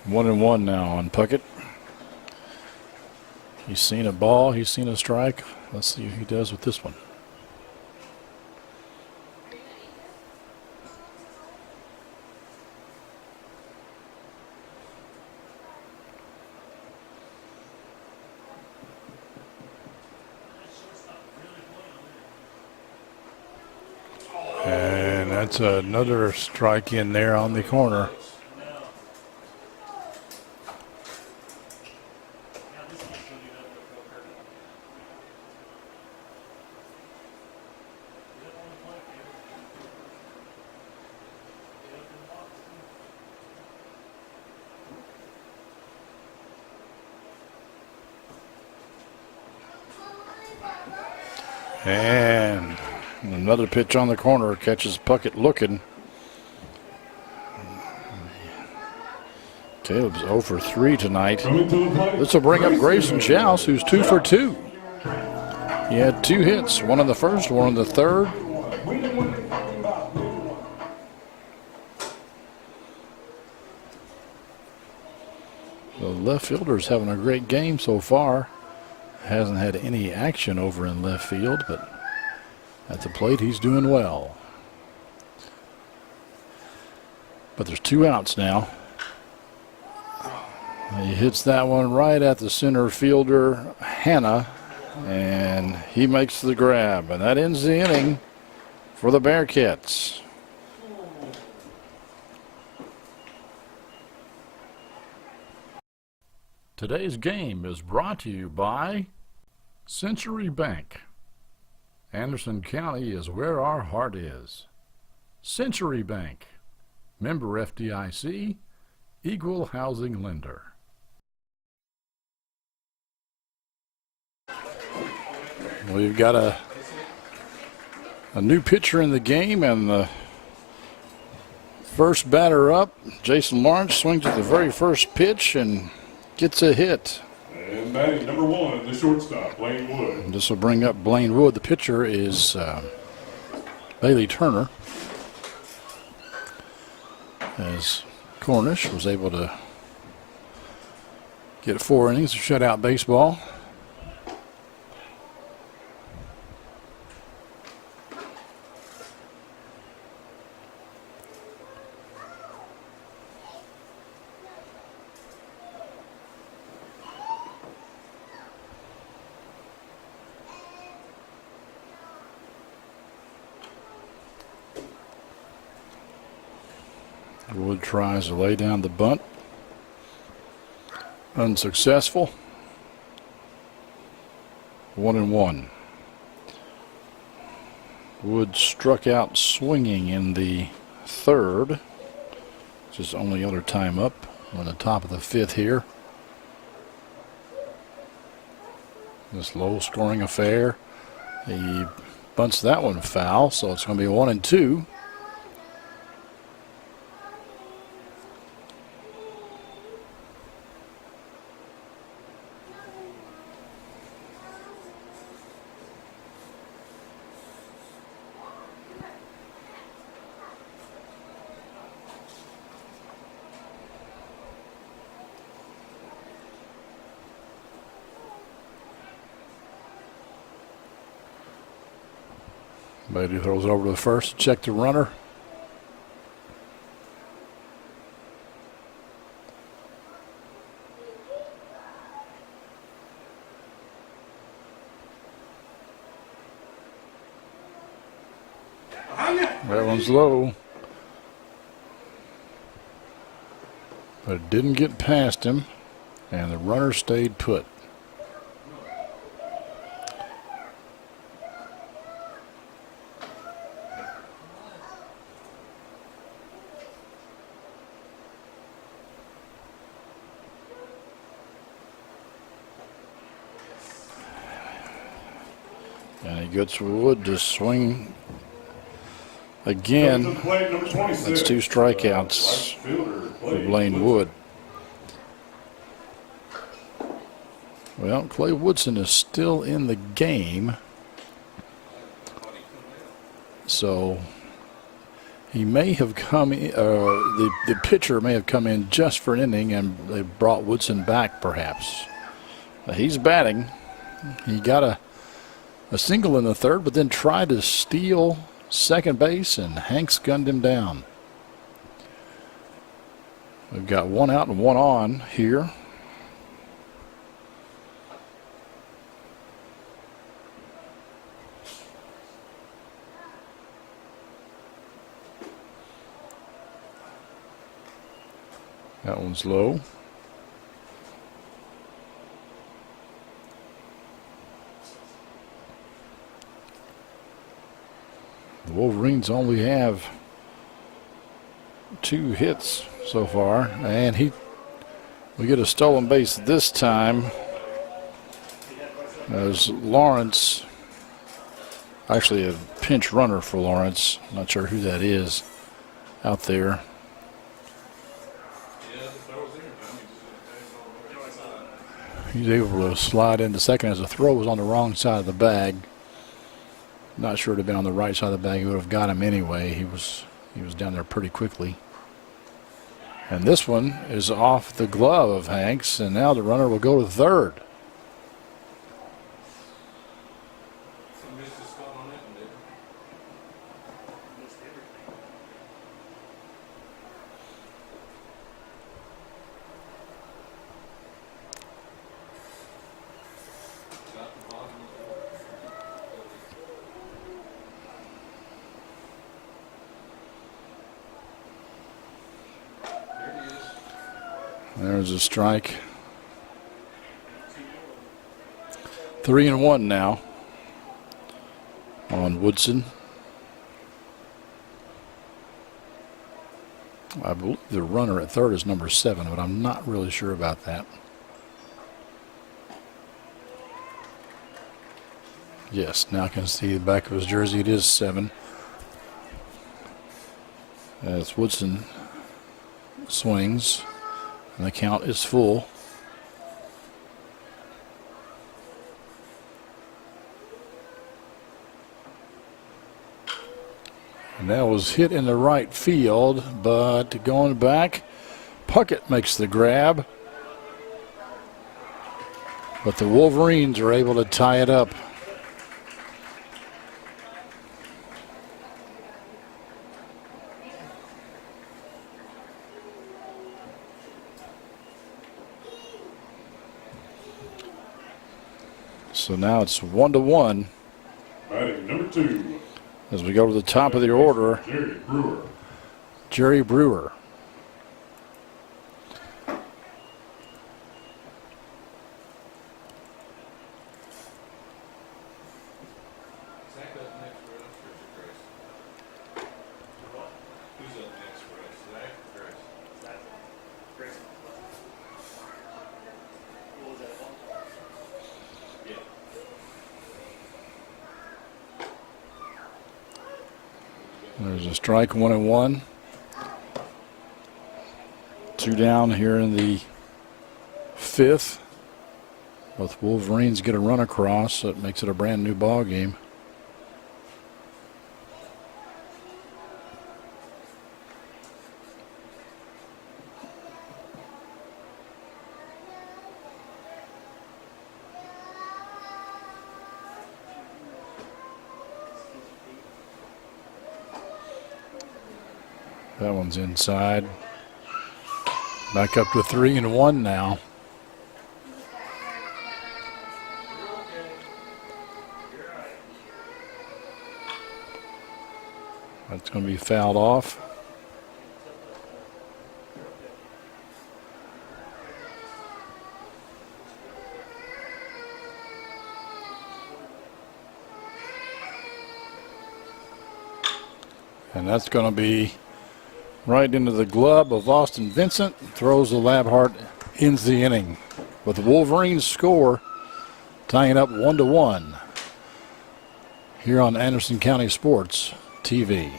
1-1 now on Puckett. He's seen a ball, he's seen a strike. Let's see what he does with this one. And that's another strike in there on the corner. And another pitch on the corner catches Puckett looking. Caleb's 0 for 3 tonight. This will bring up Grayson Joust, who's 2 for 2. He had 2 hits, one in the first, one in the third. The left fielder's having a great game so far. Hasn't had any action over in left field, but at the plate he's doing well. But there's 2 outs now. He hits that one right at the center fielder, Hannah, and he makes the grab, and that ends the inning for the Bearcats. Today's game is brought to you by Century Bank. Anderson County is where our heart is. Century Bank, member FDIC, equal housing lender. We've got a new pitcher in the game, and the first batter up, Jason Lawrence, swings at the very first pitch and gets a hit. And batting number 1, the shortstop, Blaine Wood. And this will bring up Blaine Wood. The pitcher is Bailey Turner, as Cornish was able to get 4 innings of shutout baseball. Wood tries to lay down the bunt. Unsuccessful. 1-1. Wood struck out swinging in the third. Just only other time up on the top of the fifth here. This low scoring affair. He bunts that one foul, so it's going to be 1-2. Beatty throws over to the first, check the runner. That one's low. But it didn't get past him, and the runner stayed put. And he gets Wood to swing again. Comes to the plate, number 26. That's two strikeouts Right fielder, for Blaine Wood. Well, Clay Woodson is still in the game. So he may have come in, the pitcher may have come in just for an inning, and they brought Woodson back perhaps. He's batting. He got a single in the third, but then tried to steal second base, and Hanks gunned him down. We've got one out and one on here. That one's low. The Wolverines only have 2 hits so far, and we get a stolen base this time as Lawrence, actually a pinch runner for Lawrence, not sure who that is out there. He's able to slide into second as the throw was on the wrong side of the bag. Not sure it had been on the right side of the bag. He would have got him anyway. He was down there pretty quickly. And this one is off the glove of Hanks, and now the runner will go to third. There's a strike. 3-1 now on Woodson. I believe the runner at third is number 7, but I'm not really sure about that. Yes, now I can see the back of his jersey. It is 7. As Woodson swings, and the count is full. And that was hit in the right field, but going back, Puckett makes the grab. But the Wolverines are able to tie it up. So now it's 1-1. Batting number 2. As we go to the top of the order, Jerry Brewer. Jerry Brewer. There's a strike, 1-1. 2 down here in the 5th. Both Wolverines get a run across, so it makes it a brand new ball game. That one's inside. Back up to 3-1 now. That's going to be fouled off. And that's going to be right into the glove of Austin Vincent. Throws the Labhart, ends the inning. With the Wolverines score, tying it up 1-1 here on Anderson County Sports TV.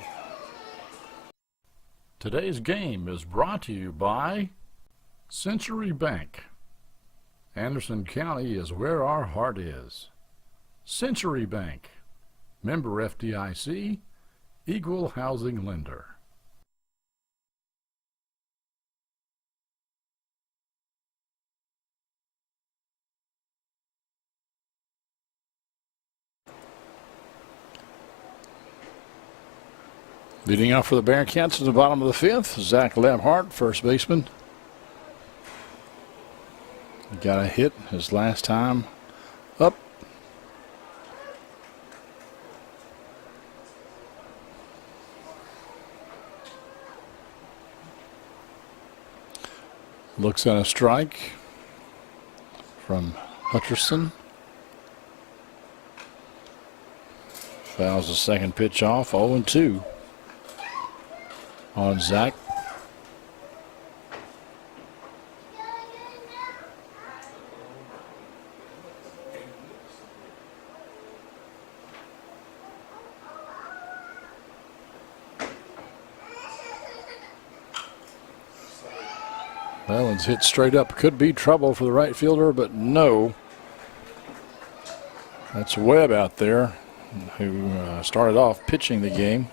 Today's game is brought to you by Century Bank. Anderson County is where our heart is. Century Bank, member FDIC, equal housing lender. Leading off for the Bearcats at the bottom of the 5th, Zach Labhart, first baseman. He got a hit his last time up. Looks at a strike from Hutcherson. Fouls the second pitch off, 0-2 on Zach. That one's hit straight up. Could be trouble for the right fielder, but no. That's Webb out there, who started off pitching the game.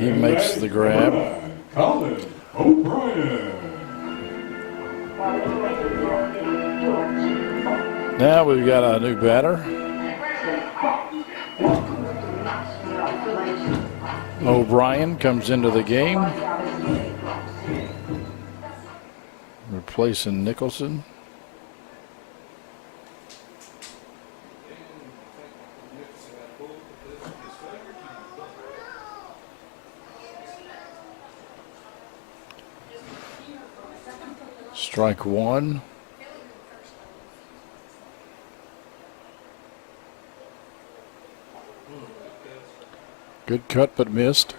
He makes the grab. Colin O'Brien. Now we've got a new batter. O'Brien comes into the game, replacing Nicholson. Strike one. Good cut, but missed.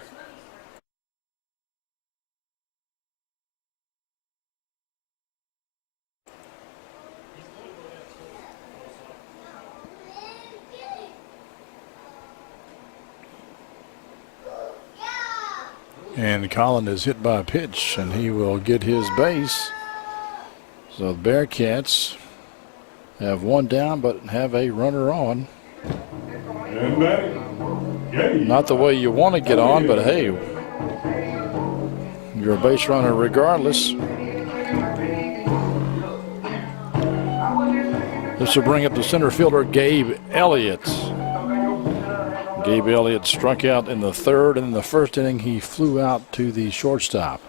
And Colin is hit by a pitch, and he will get his base. So the Bearcats have one down, but have a runner on. And batting, Not the way you want to get on, but hey, you're a base runner regardless. This will bring up the center fielder, Gabe Elliott. Gabe Elliott struck out in the 3rd, and in the 1st inning, he flew out to the shortstop.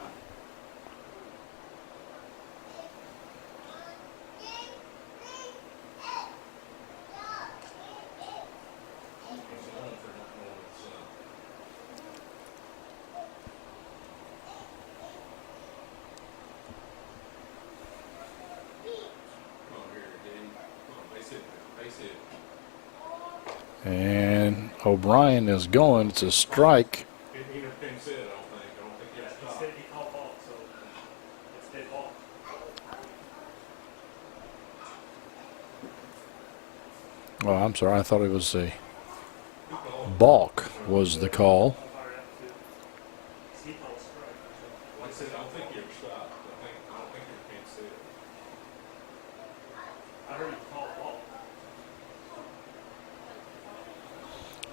And O'Brien is going. It's a strike. He never came said, I don't think. Yeah, he said he called ball, so it's dead ball. Oh, I'm sorry. I thought it was a balk was the call.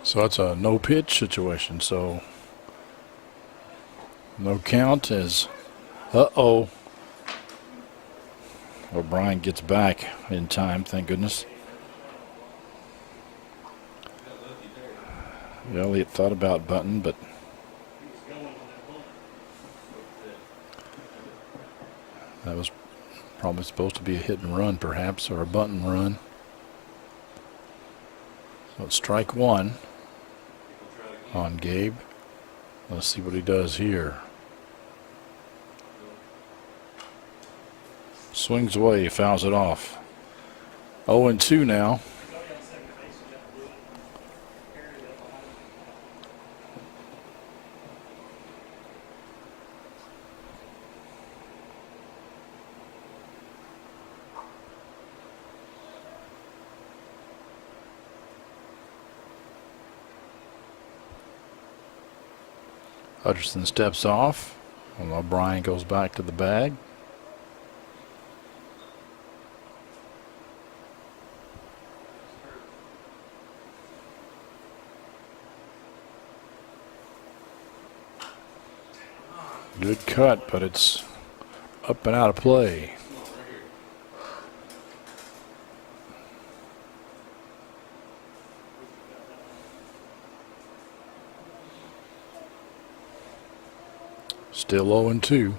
So it's a no pitch situation. So no count as O'Brien gets back in time, thank goodness. Elliott thought about bunting, but that was probably supposed to be a hit and run, perhaps, or a bunt and run. So it's strike one on Gabe. Let's see what he does here. Swings away, fouls it off. 0-2 now. Hutcherson steps off, and O'Brien goes back to the bag. Good cut, but it's up and out of play. Still 0-2.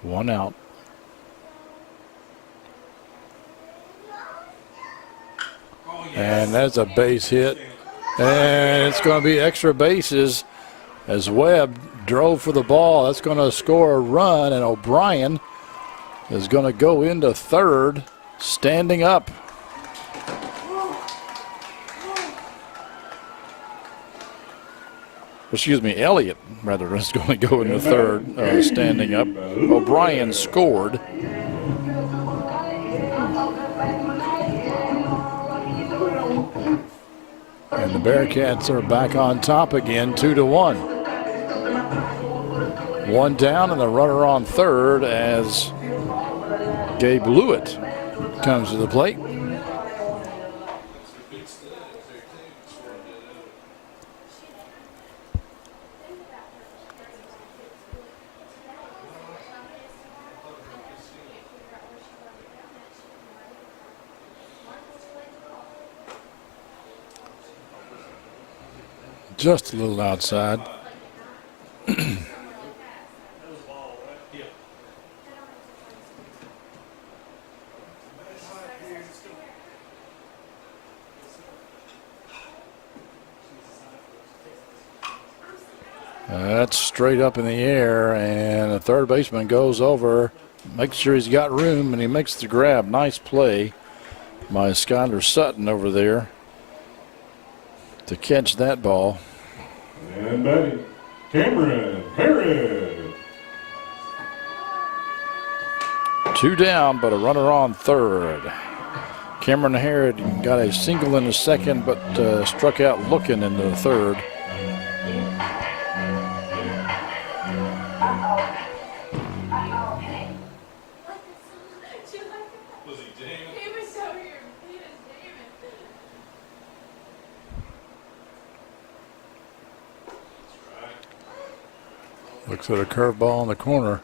One out. And that's a base hit. And it's going to be extra bases as Webb drove for the ball. That's going to score a run, and O'Brien is going to go into third, standing up. Excuse me, Elliott, rather, is going to go into third, standing up. O'Brien scored. And the Bearcats are back on top again, 2-1. One down and the runner on third as Gabe Lewitt comes to the plate. Just a little outside. That's straight up in the air, and the third baseman goes over, makes sure he's got room, and he makes the grab. Nice play by Skylar Sutton over there to catch that ball. And batting, Cameron Harris. Two down, but a runner on third. Cameron Harrod got a single in the second, but struck out looking in the third. Looks at a curveball in the corner.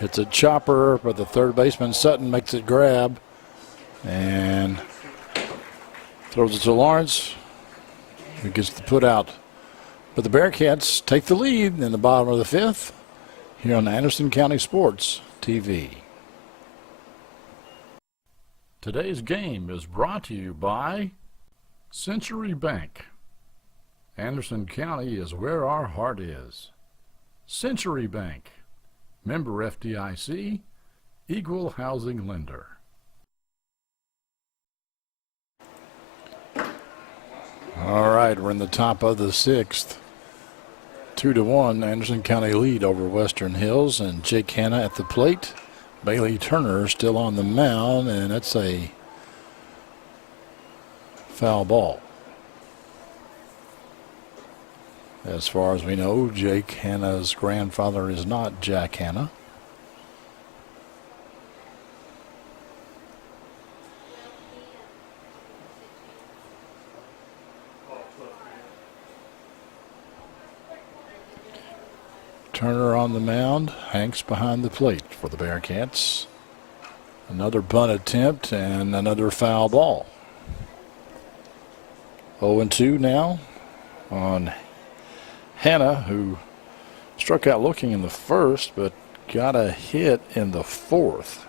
It's a chopper, but the third baseman Sutton makes it grab and throws it to Lawrence, who gets the put out. But the Bearcats take the lead in the bottom of the fifth here on Anderson County Sports TV. Today's game is brought to you by Century Bank. Anderson County is where our heart is. Century Bank, member FDIC, equal housing lender. All right, we're in the top of the sixth. 2-1, Anderson County lead over Western Hills, and Jake Hanna at the plate. Bailey Turner still on the mound, and that's a foul ball. As far as we know, Jake Hanna's grandfather is not Jack Hanna. Turner on the mound, Hanks behind the plate for the Bearcats. Another bunt attempt and another foul ball. 0-2 now on Hanna, who struck out looking in the first, but got a hit in the fourth.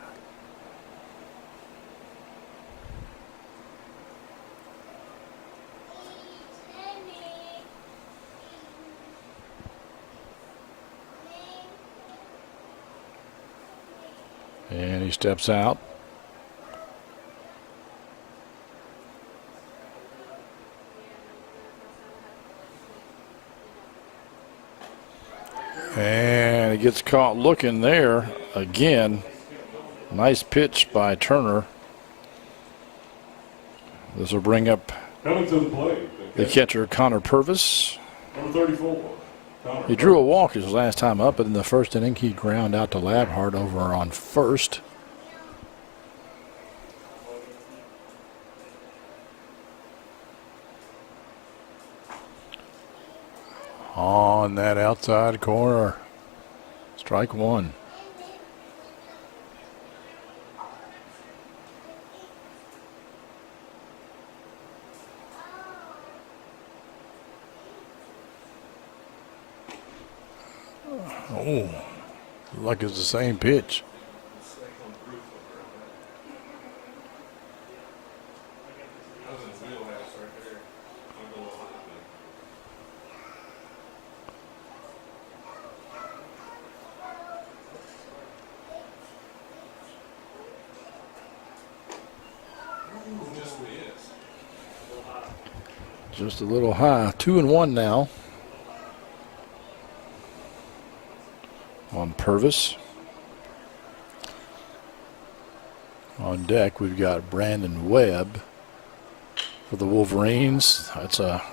And he steps out. And he gets caught looking there again. Nice pitch by Turner. This will bring up Coming to the plate. the catcher, Connor Purvis. Number 34. Connor He drew a walk his last time up, but in the first inning, he ground out to Labhart over on first. On that outside corner. Strike one. Oh, like it's the same pitch. Just a little high. 2-1 now on Purvis. On deck, we've got Brandon Webb for the Wolverines. That's a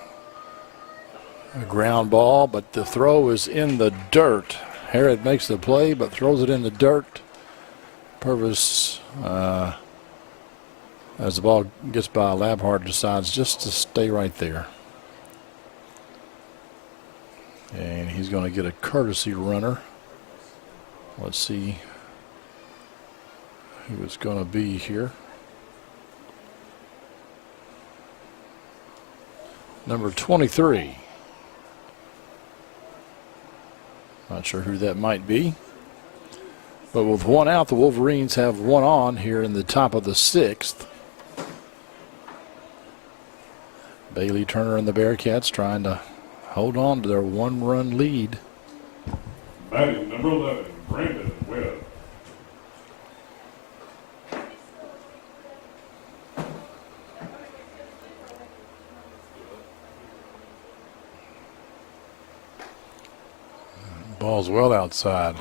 ground ball, but the throw is in the dirt. Harrod makes the play, but throws it in the dirt. Purvis, as the ball gets by, Labhart decides just to stay right there. And he's going to get a courtesy runner. Let's see who it's going to be here. Number 23. Not sure who that might be. But with one out, the Wolverines have one on here in the top of the sixth. Bailey Turner and the Bearcats trying to hold on to their one-run lead. Batting number 11, Brandon Webb. Ball's well outside.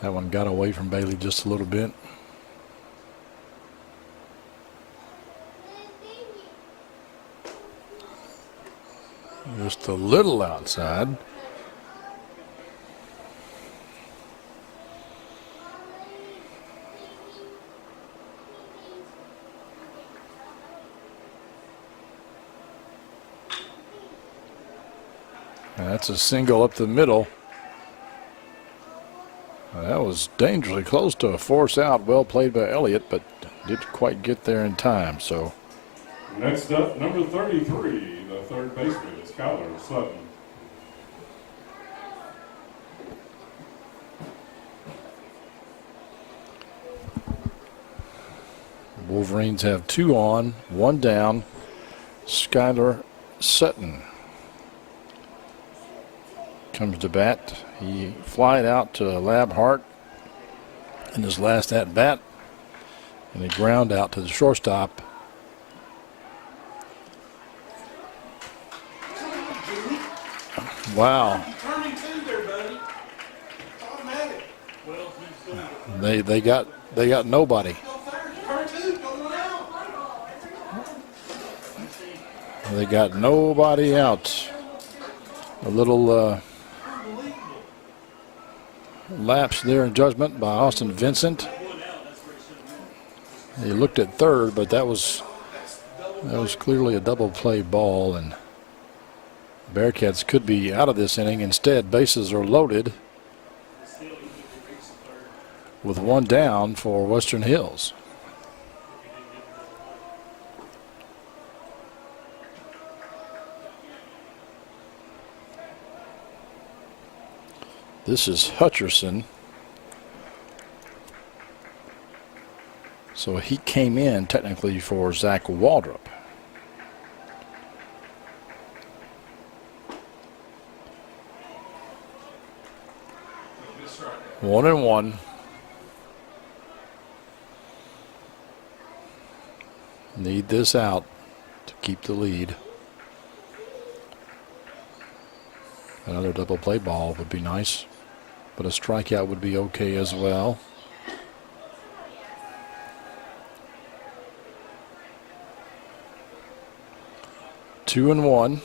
That one got away from Bailey just a little bit. Just a little outside. And that's a single up the middle. That was dangerously close to a force out. Well played by Elliott, but didn't quite get there in time. So Next up, number 33, the third baseman is Skylar Sutton. Wolverines have two on, one down. Skylar Sutton comes to bat. He flied out to Labhart in his last at bat, and he ground out to the shortstop. Wow. Turning two there, buddy. It's automatic. Well, he's going They got nobody. Go third. Turn two. Go around. They got nobody out. A little lapse there in judgment by Austin Vincent. He looked at third, but that was clearly a double play ball, and Bearcats could be out of this inning. Instead, bases are loaded with one down for Western Hills. This is Hutcherson. So he came in technically for Zach Waldrop. Good strike. 1-1. Need this out to keep the lead. Another double play ball would be nice, but a strikeout would be okay as well. Two and one.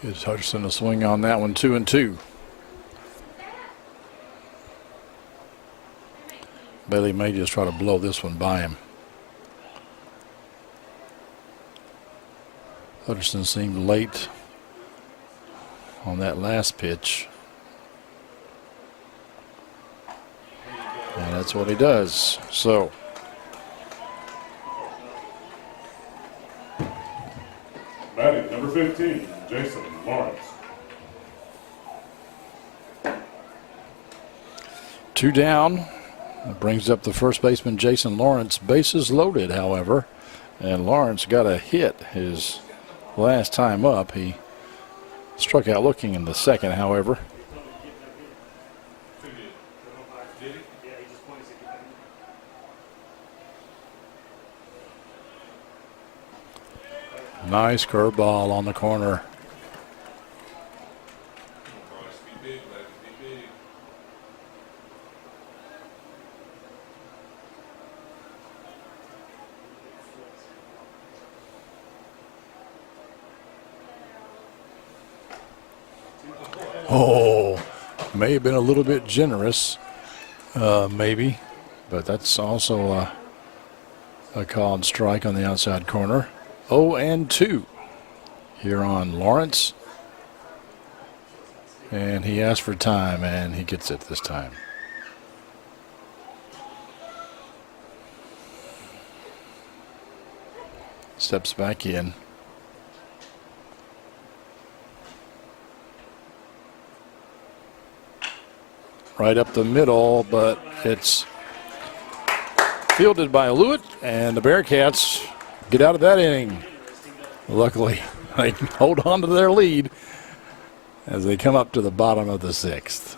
Gives Hutcherson a swing on that one, 2-2. Bailey may just try to blow this one by him. Hutcherson seemed late on that last pitch. And that's what he does. So Batting number 15, Jason Lawrence. 2 down. That brings up the first baseman, Jason Lawrence. Bases loaded, however. And Lawrence got a hit his last time up. He struck out looking in the second, however. Who did? Did he? yeah, he just points at you. Nice curveball on the corner. Bryce, be big, baby. Be big. Oh, may have been a little bit generous, maybe, but that's also a called strike on the outside corner. 0-2 here on Lawrence. And he asked for time, and he gets it this time. Steps back in. Right up the middle, but it's fielded by Lewitt, and the Bearcats get out of that inning. Luckily, they hold on to their lead as they come up to the bottom of the 6th.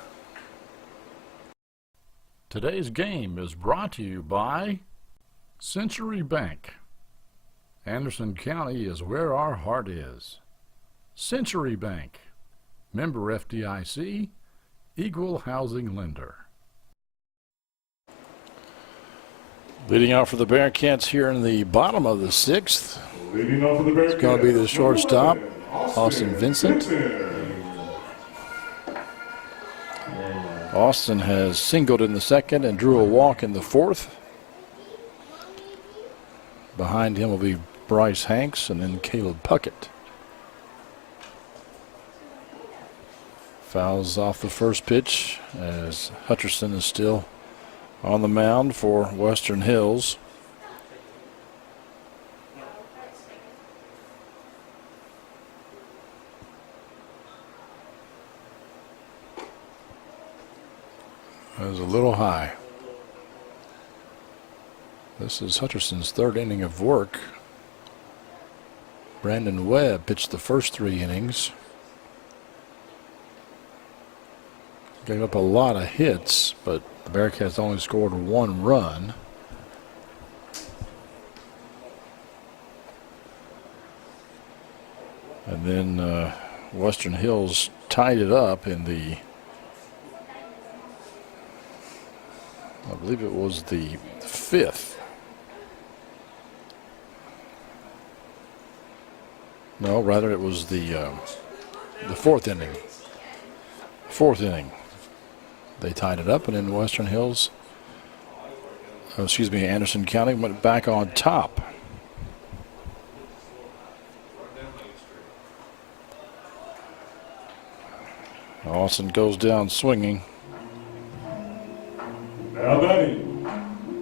Today's game is brought to you by Century Bank. Anderson County is where our heart is. Century Bank, member FDIC, equal housing lender. Leading out for the Bearcats here in the bottom of the 6th. Leading off of the Bearcats. It's going to be the shortstop, Austin Vincent. Austin has singled in the second and drew a walk in the 4th. Behind him will be Bryce Hanks and then Caleb Puckett. Fouls off the first pitch as Hutcherson is still on the mound for Western Hills. That was a little high. This is Hutcherson's 3rd inning of work. Brandon Webb pitched the first 3 innings. Gave up a lot of hits, but the Bearcats only scored 1 run. And then Western Hills tied it up in the, I believe it was the 5th. No, rather it was the 4th inning. 4th inning. They tied it up, and then Western Hills, Anderson County went back on top. Austin goes down swinging. Now batting,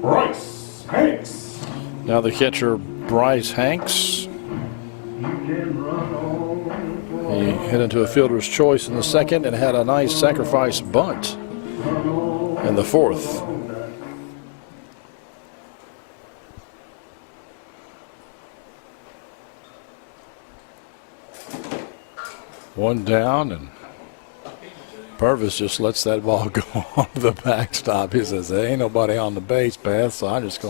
Bryce Hanks. Now the catcher, Bryce Hanks. He hit into a fielder's choice in the 2nd and had a nice sacrifice bunt in the 4th. One down, and Purvis just lets that ball go on the backstop. He says, there ain't nobody on the base path, so I'm not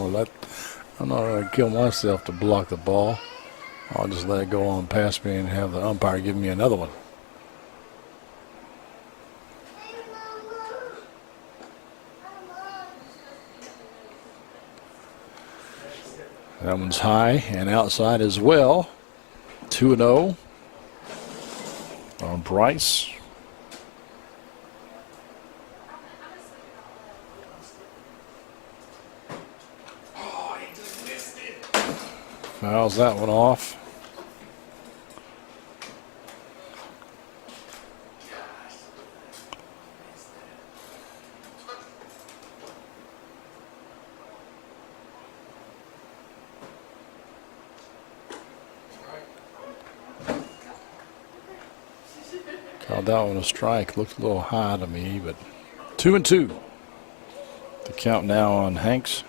going to kill myself to block the ball. I'll just let it go on past me and have the umpire give me another one. That one's high and outside as well. 2-0 on Bryce. Fouls that one off. Called that one a strike. Looked a little high to me, but 2-2. The count now on Hanks.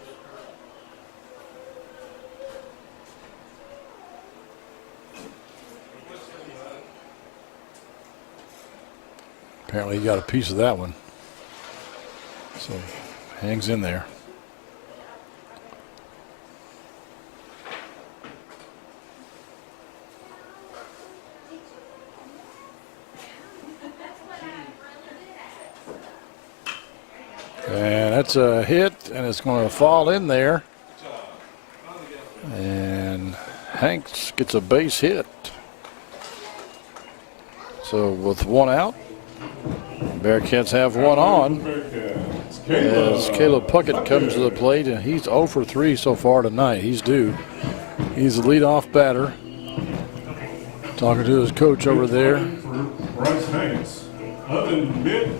Apparently he got a piece of that one. So hangs in there. And that's a hit, and it's going to fall in there. And Hanks gets a base hit. So with one out, Bearcats have one on as Caleb Puckett comes to the plate, and he's 0 for 3 so far tonight. He's due. He's the leadoff batter. Talking to his coach over there. Bryce Hanks, up in mid.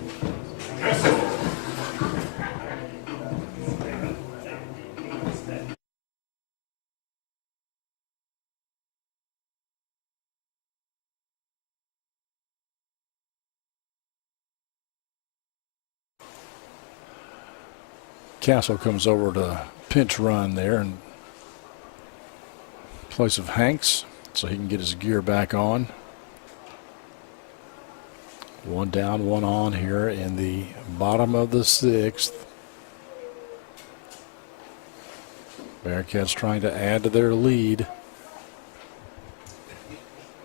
Castle comes over to pinch run there in place of Hanks so he can get his gear back on. One down, one on here in the bottom of the 6th. Bearcats trying to add to their lead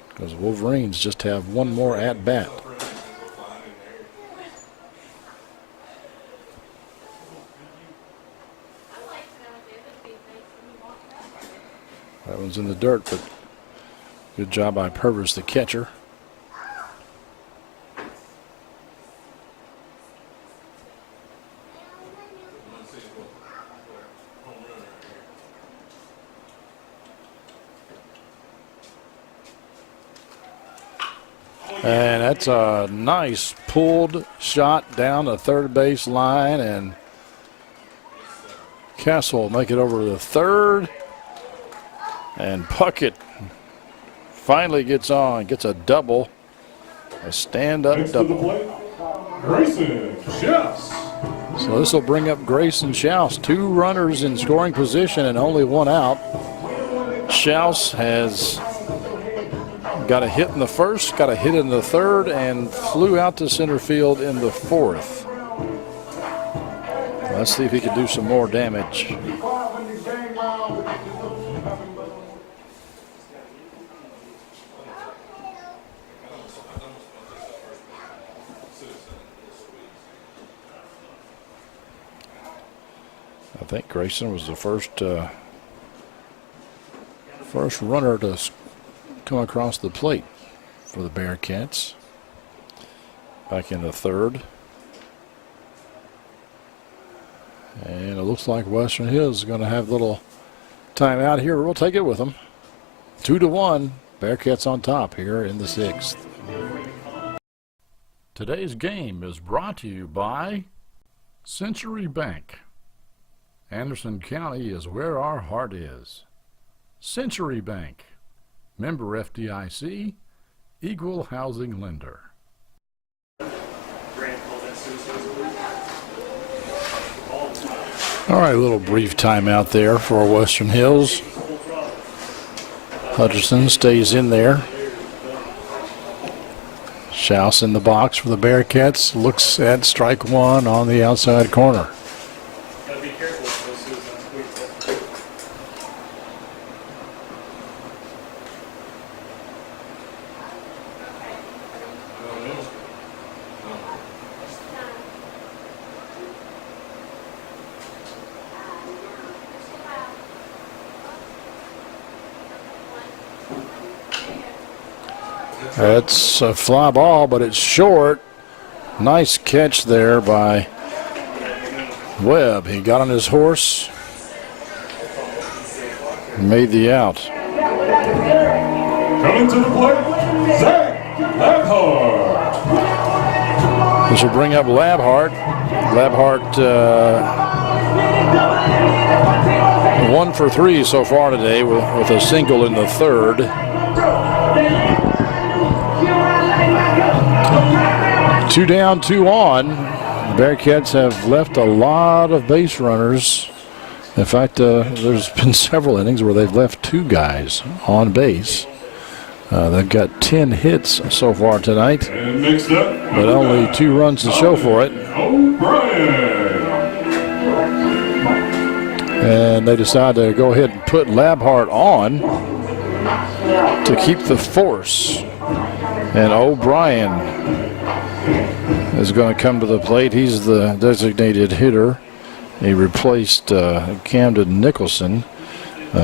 because Wolverines just have one more at bat. That one's in the dirt, but good job by Purvis, the catcher. And that's a nice pulled shot down the third base line, and Castle will make it over to the third. And Puckett finally gets on, gets a double, a stand-up double. Grayson Schaus. So this will bring up Grayson Schaus. 2 runners in scoring position and only 1 out. Schaus has got a hit in the first, got a hit in the third, and flew out to center field in the fourth. Let's see if he can do some more damage. I think Grayson was the first runner to come across the plate for the Bearcats. Back in the third. And it looks like Western Hills is going to have a little timeout here. We'll take it with them. 2-1. Bearcats on top here in the sixth. Today's game is brought to you by Century Bank. Anderson County is where our heart is. Century Bank. Member FDIC. Equal housing lender. All right, a little brief timeout there for Western Hills. Hutcherson stays in there. Schaus in the box for the Bearcats. Looks at strike one on the outside corner. Gotta be careful with those Susan. It's a fly ball, but it's short. Nice catch there by Webb. He got on his horse, made the out. Coming to the plate, Zach Labhart. This will bring up Labhart. Labhart 1 for 3 so far today with a single in the third. 2 down, 2 on. The Bearcats have left a lot of base runners. In fact, there's been several innings where they've left 2 guys on base. They've got 10 hits so far tonight, And mixed up. but only 2 runs to show for it. O'Brien. And they decide to go ahead and put Labhart on to keep the force. And O'Brien is going to come to the plate. He's the designated hitter. He replaced Camden Nicholson.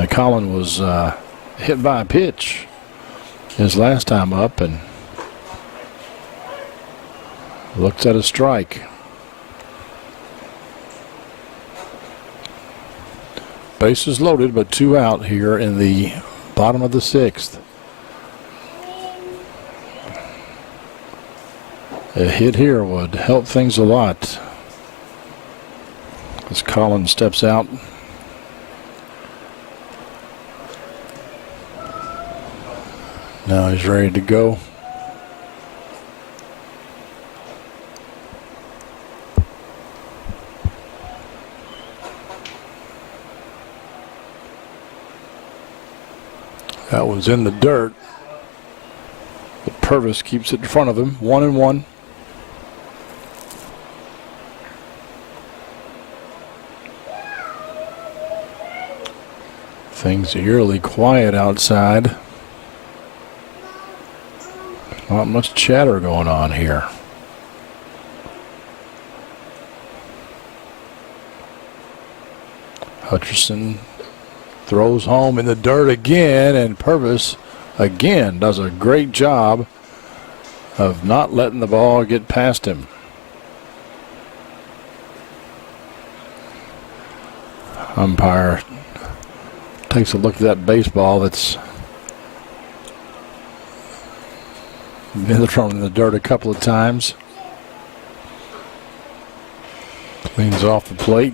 Colin was hit by a pitch his last time up and looks at a strike. Bases loaded, but 2 out here in the bottom of the sixth. A hit here would help things a lot. As Colin steps out. Now he's ready to go. That was in the dirt. But Purvis keeps it in front of him. 1-1. Things eerily quiet outside. Not much chatter going on here. Hutcherson throws home in the dirt again, and Purvis again does a great job of not letting the ball get past him. Umpire takes a look at that baseball that's been thrown in the dirt a couple of times. Cleans off the plate.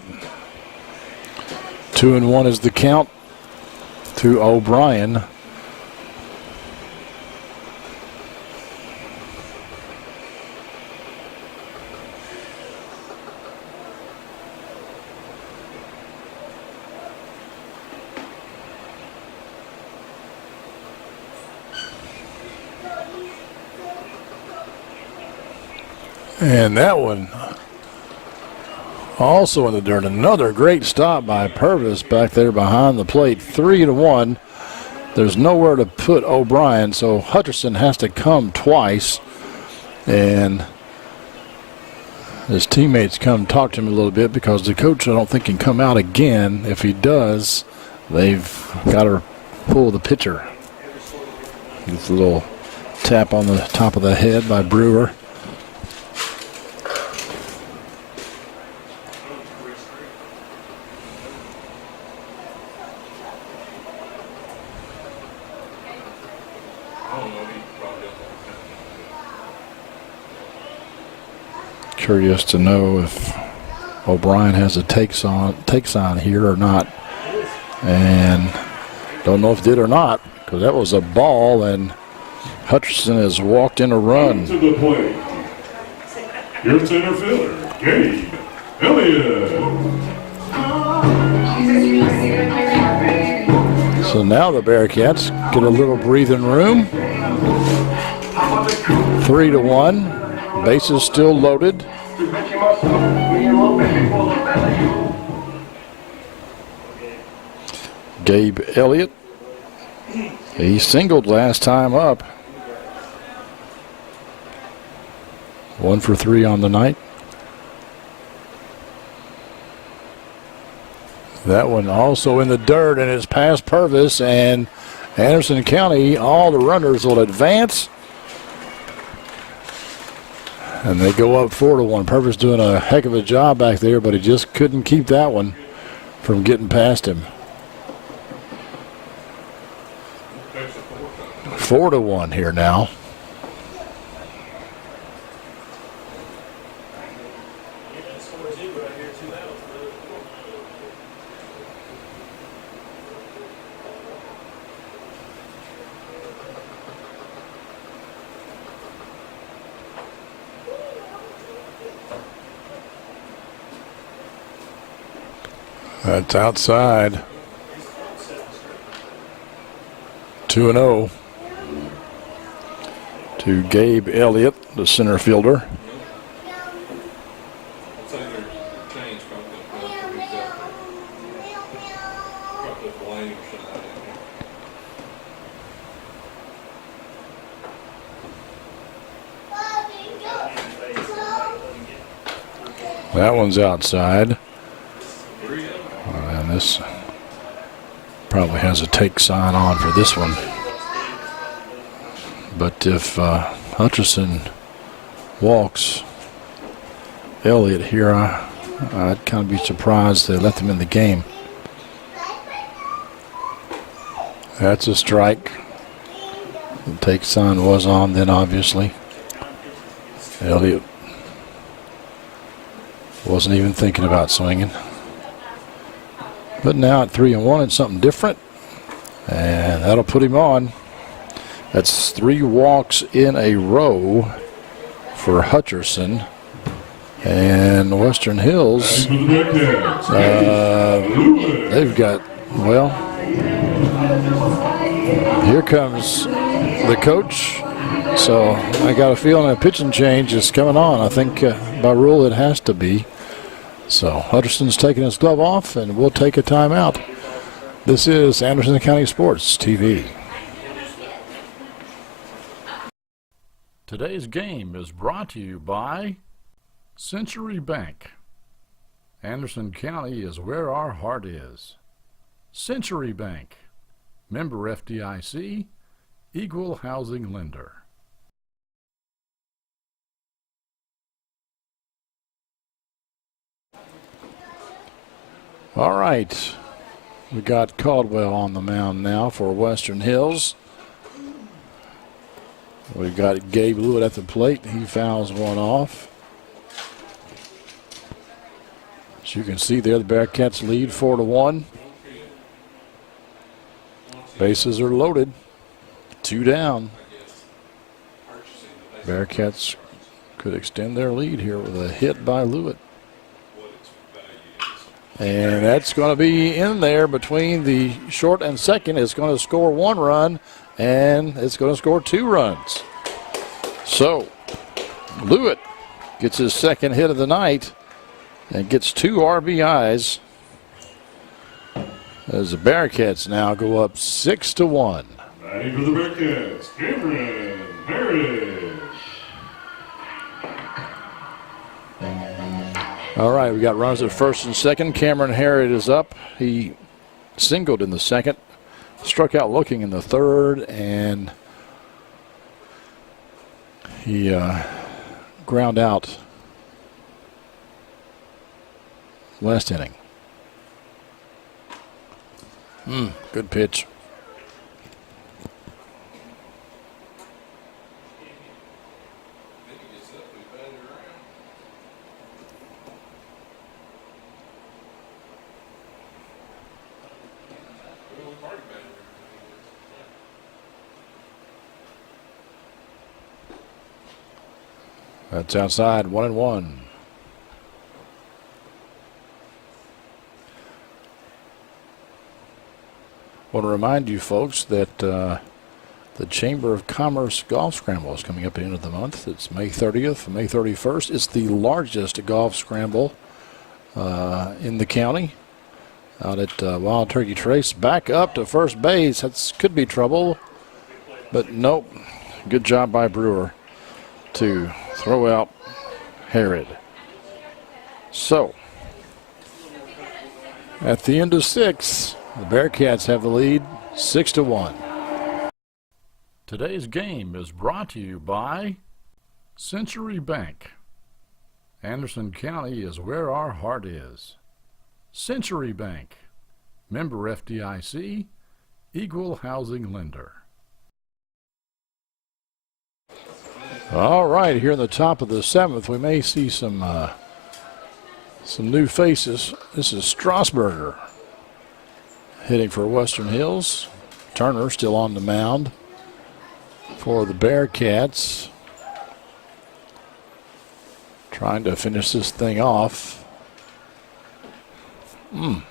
2-1 is the count to O'Brien. And that one also in the dirt. Another great stop by Purvis back there behind the plate. 3-1. There's nowhere to put O'Brien, so Hutcherson has to come twice. And his teammates come talk to him a little bit because the coach, I don't think, can come out again. If he does, they've got to pull the pitcher. It's a little tap on the top of the head by Brewer. Curious to know if O'Brien has a takes on here or not, and don't know if it did or not because that was a ball and Hutcherson has walked in a run. To the plate, your center fielder, Gabe Elliott. So now the Bearcats get a little breathing room. 3-1. Bases still loaded. Gabe Elliott. He singled last time up. 1 for 3 on the night. That one also in the dirt, and it's past Purvis, and Anderson County, all the runners will advance. And they go up 4-1. Purvis doing a heck of a job back there, but he just couldn't keep that one from getting past him. 4-1 here now. That's outside. 2-0 to Gabe Elliott, the center fielder. That one's outside. And this probably has a take sign on for this one. But if Hutcherson walks Elliott here, I'd kind of be surprised they let them in the game. That's a strike. The take sign was on then, obviously. Elliott wasn't even thinking about swinging. But now at 3-1, it's something different. And that'll put him on. That's 3 walks in a row for Hutcherson. And Western Hills, they've got, well, here comes the coach. So I got a feeling a pitching change is coming on. I think by rule it has to be. So Hutcherson's taking his glove off, and we'll take a timeout. This is Anderson County Sports TV. Today's game is brought to you by Century Bank. Anderson County is where our heart is. Century Bank, member FDIC, equal housing lender. All right, we got Caldwell on the mound now for Western Hills. We've got Gabe Lewitt at the plate. He fouls one off. As you can see there, the Bearcats lead 4-1. Bases are loaded. 2 down. Bearcats could extend their lead here with a hit by Lewitt. And that's going to be in there between the short and second. It's going to score 1 run, and it's going to score 2 runs. So Lewitt gets his second hit of the night and gets 2 RBIs as the Bearcats now go up 6-1. Batting for the Bearcats, Cameron Harris. All right, we got runners at first and second. Cameron Harriet is up. He singled in the second, struck out looking in the third, and he ground out last inning. Good pitch. That's outside, 1-1. Want to remind you folks that the Chamber of Commerce Golf Scramble is coming up at the end of the month. It's May 30th and May 31st. It's the largest golf scramble in the county. Out at Wild Turkey Trace. Back up to first base. That could be trouble, but nope. Good job by Brewer to throw out Harrod. So, at the end of 6, the Bearcats have the lead 6-1. Today's game is brought to you by Century Bank. Anderson County is where our heart is. Century Bank, member FDIC, equal housing lender. All right, here in the top of the 7th, we may see some new faces. This is Strasburger hitting for Western Hills. Turner still on the mound for the Bearcats, trying to finish this thing off. That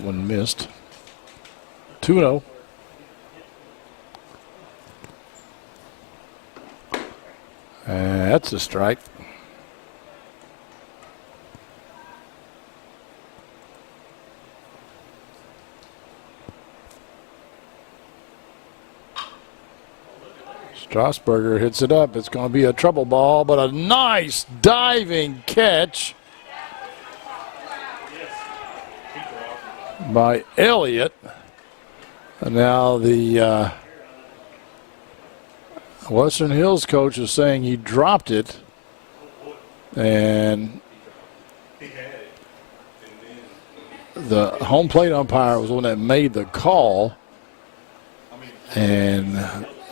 one missed. 2-0. That's a strike. Strasburger hits it up. It's going to be a trouble ball, but a nice diving catch by Elliott. And now the Western Hills coach is saying he dropped it, and the home plate umpire was the one that made the call, and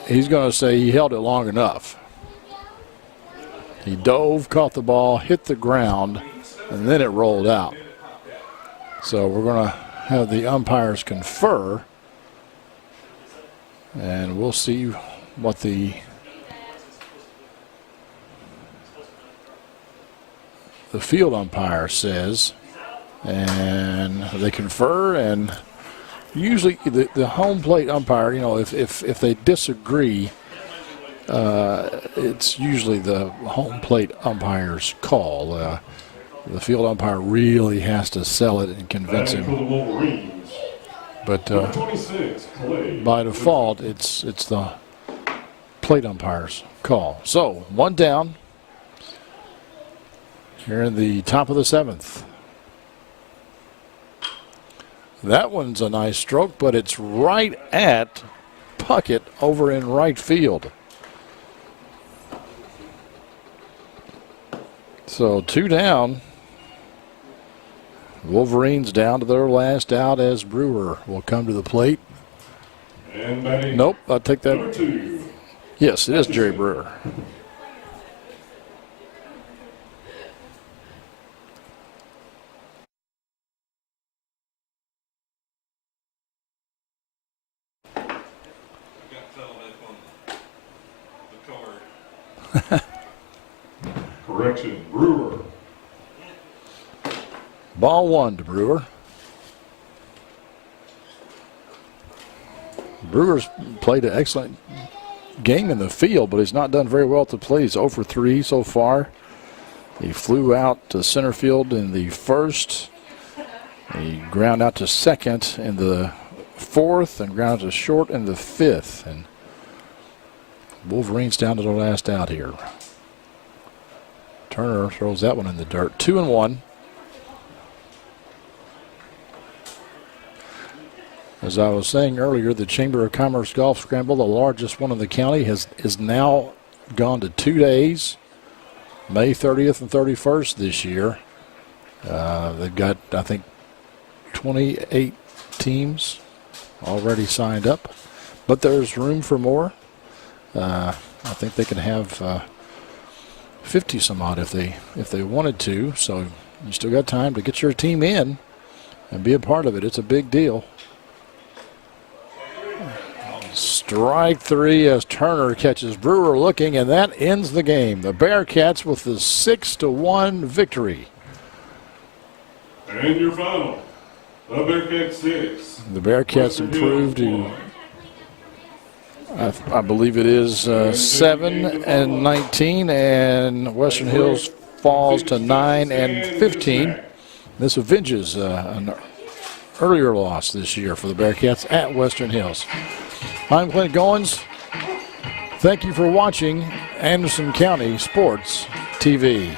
he's going to say he held it long enough. He dove, caught the ball, hit the ground, and then it rolled out. So we're going to have the umpires confer, and we'll see what the field umpire says, and they confer. And usually the home plate umpire, you know, if they disagree, it's usually the home plate umpire's call. The field umpire really has to sell it and convince him. But by default, it's the plate umpire's call. So 1 down here in the top of the 7th. That one's a nice stroke, but it's right at Puckett over in right field. So 2 down. Wolverines down to their last out as Brewer will come to the plate. And nope, I'll take that. number 2. Yes, it is Jerry Brewer. Correction, Brewer. Ball 1 to Brewer. Brewer's played an excellent game in the field, but he's not done very well at the plate. He's 0 for 3 so far. He flew out to center field in the first. He ground out to second in the fourth and ground to short in the fifth. And Wolverines down to the last out here. Turner throws that one in the dirt. 2-1. As I was saying earlier, the Chamber of Commerce Golf Scramble, the largest one in the county, is now gone to 2 days, May 30th and 31st this year. They've got, I think, 28 teams already signed up, but there's room for more. I think they can have 50 some odd if they wanted to. So you still got time to get your team in and be a part of it. It's a big deal. Strike 3 as Turner catches Brewer looking, and that ends the game. The Bearcats with the 6-1 victory. And your final, the Bearcats 6. The Bearcats improved to, I believe it is 7-19, and Western Hills falls to 9-15. This avenges an earlier loss this year for the Bearcats at Western Hills. I'm Clint Goins. Thank you for watching Anderson County Sports TV.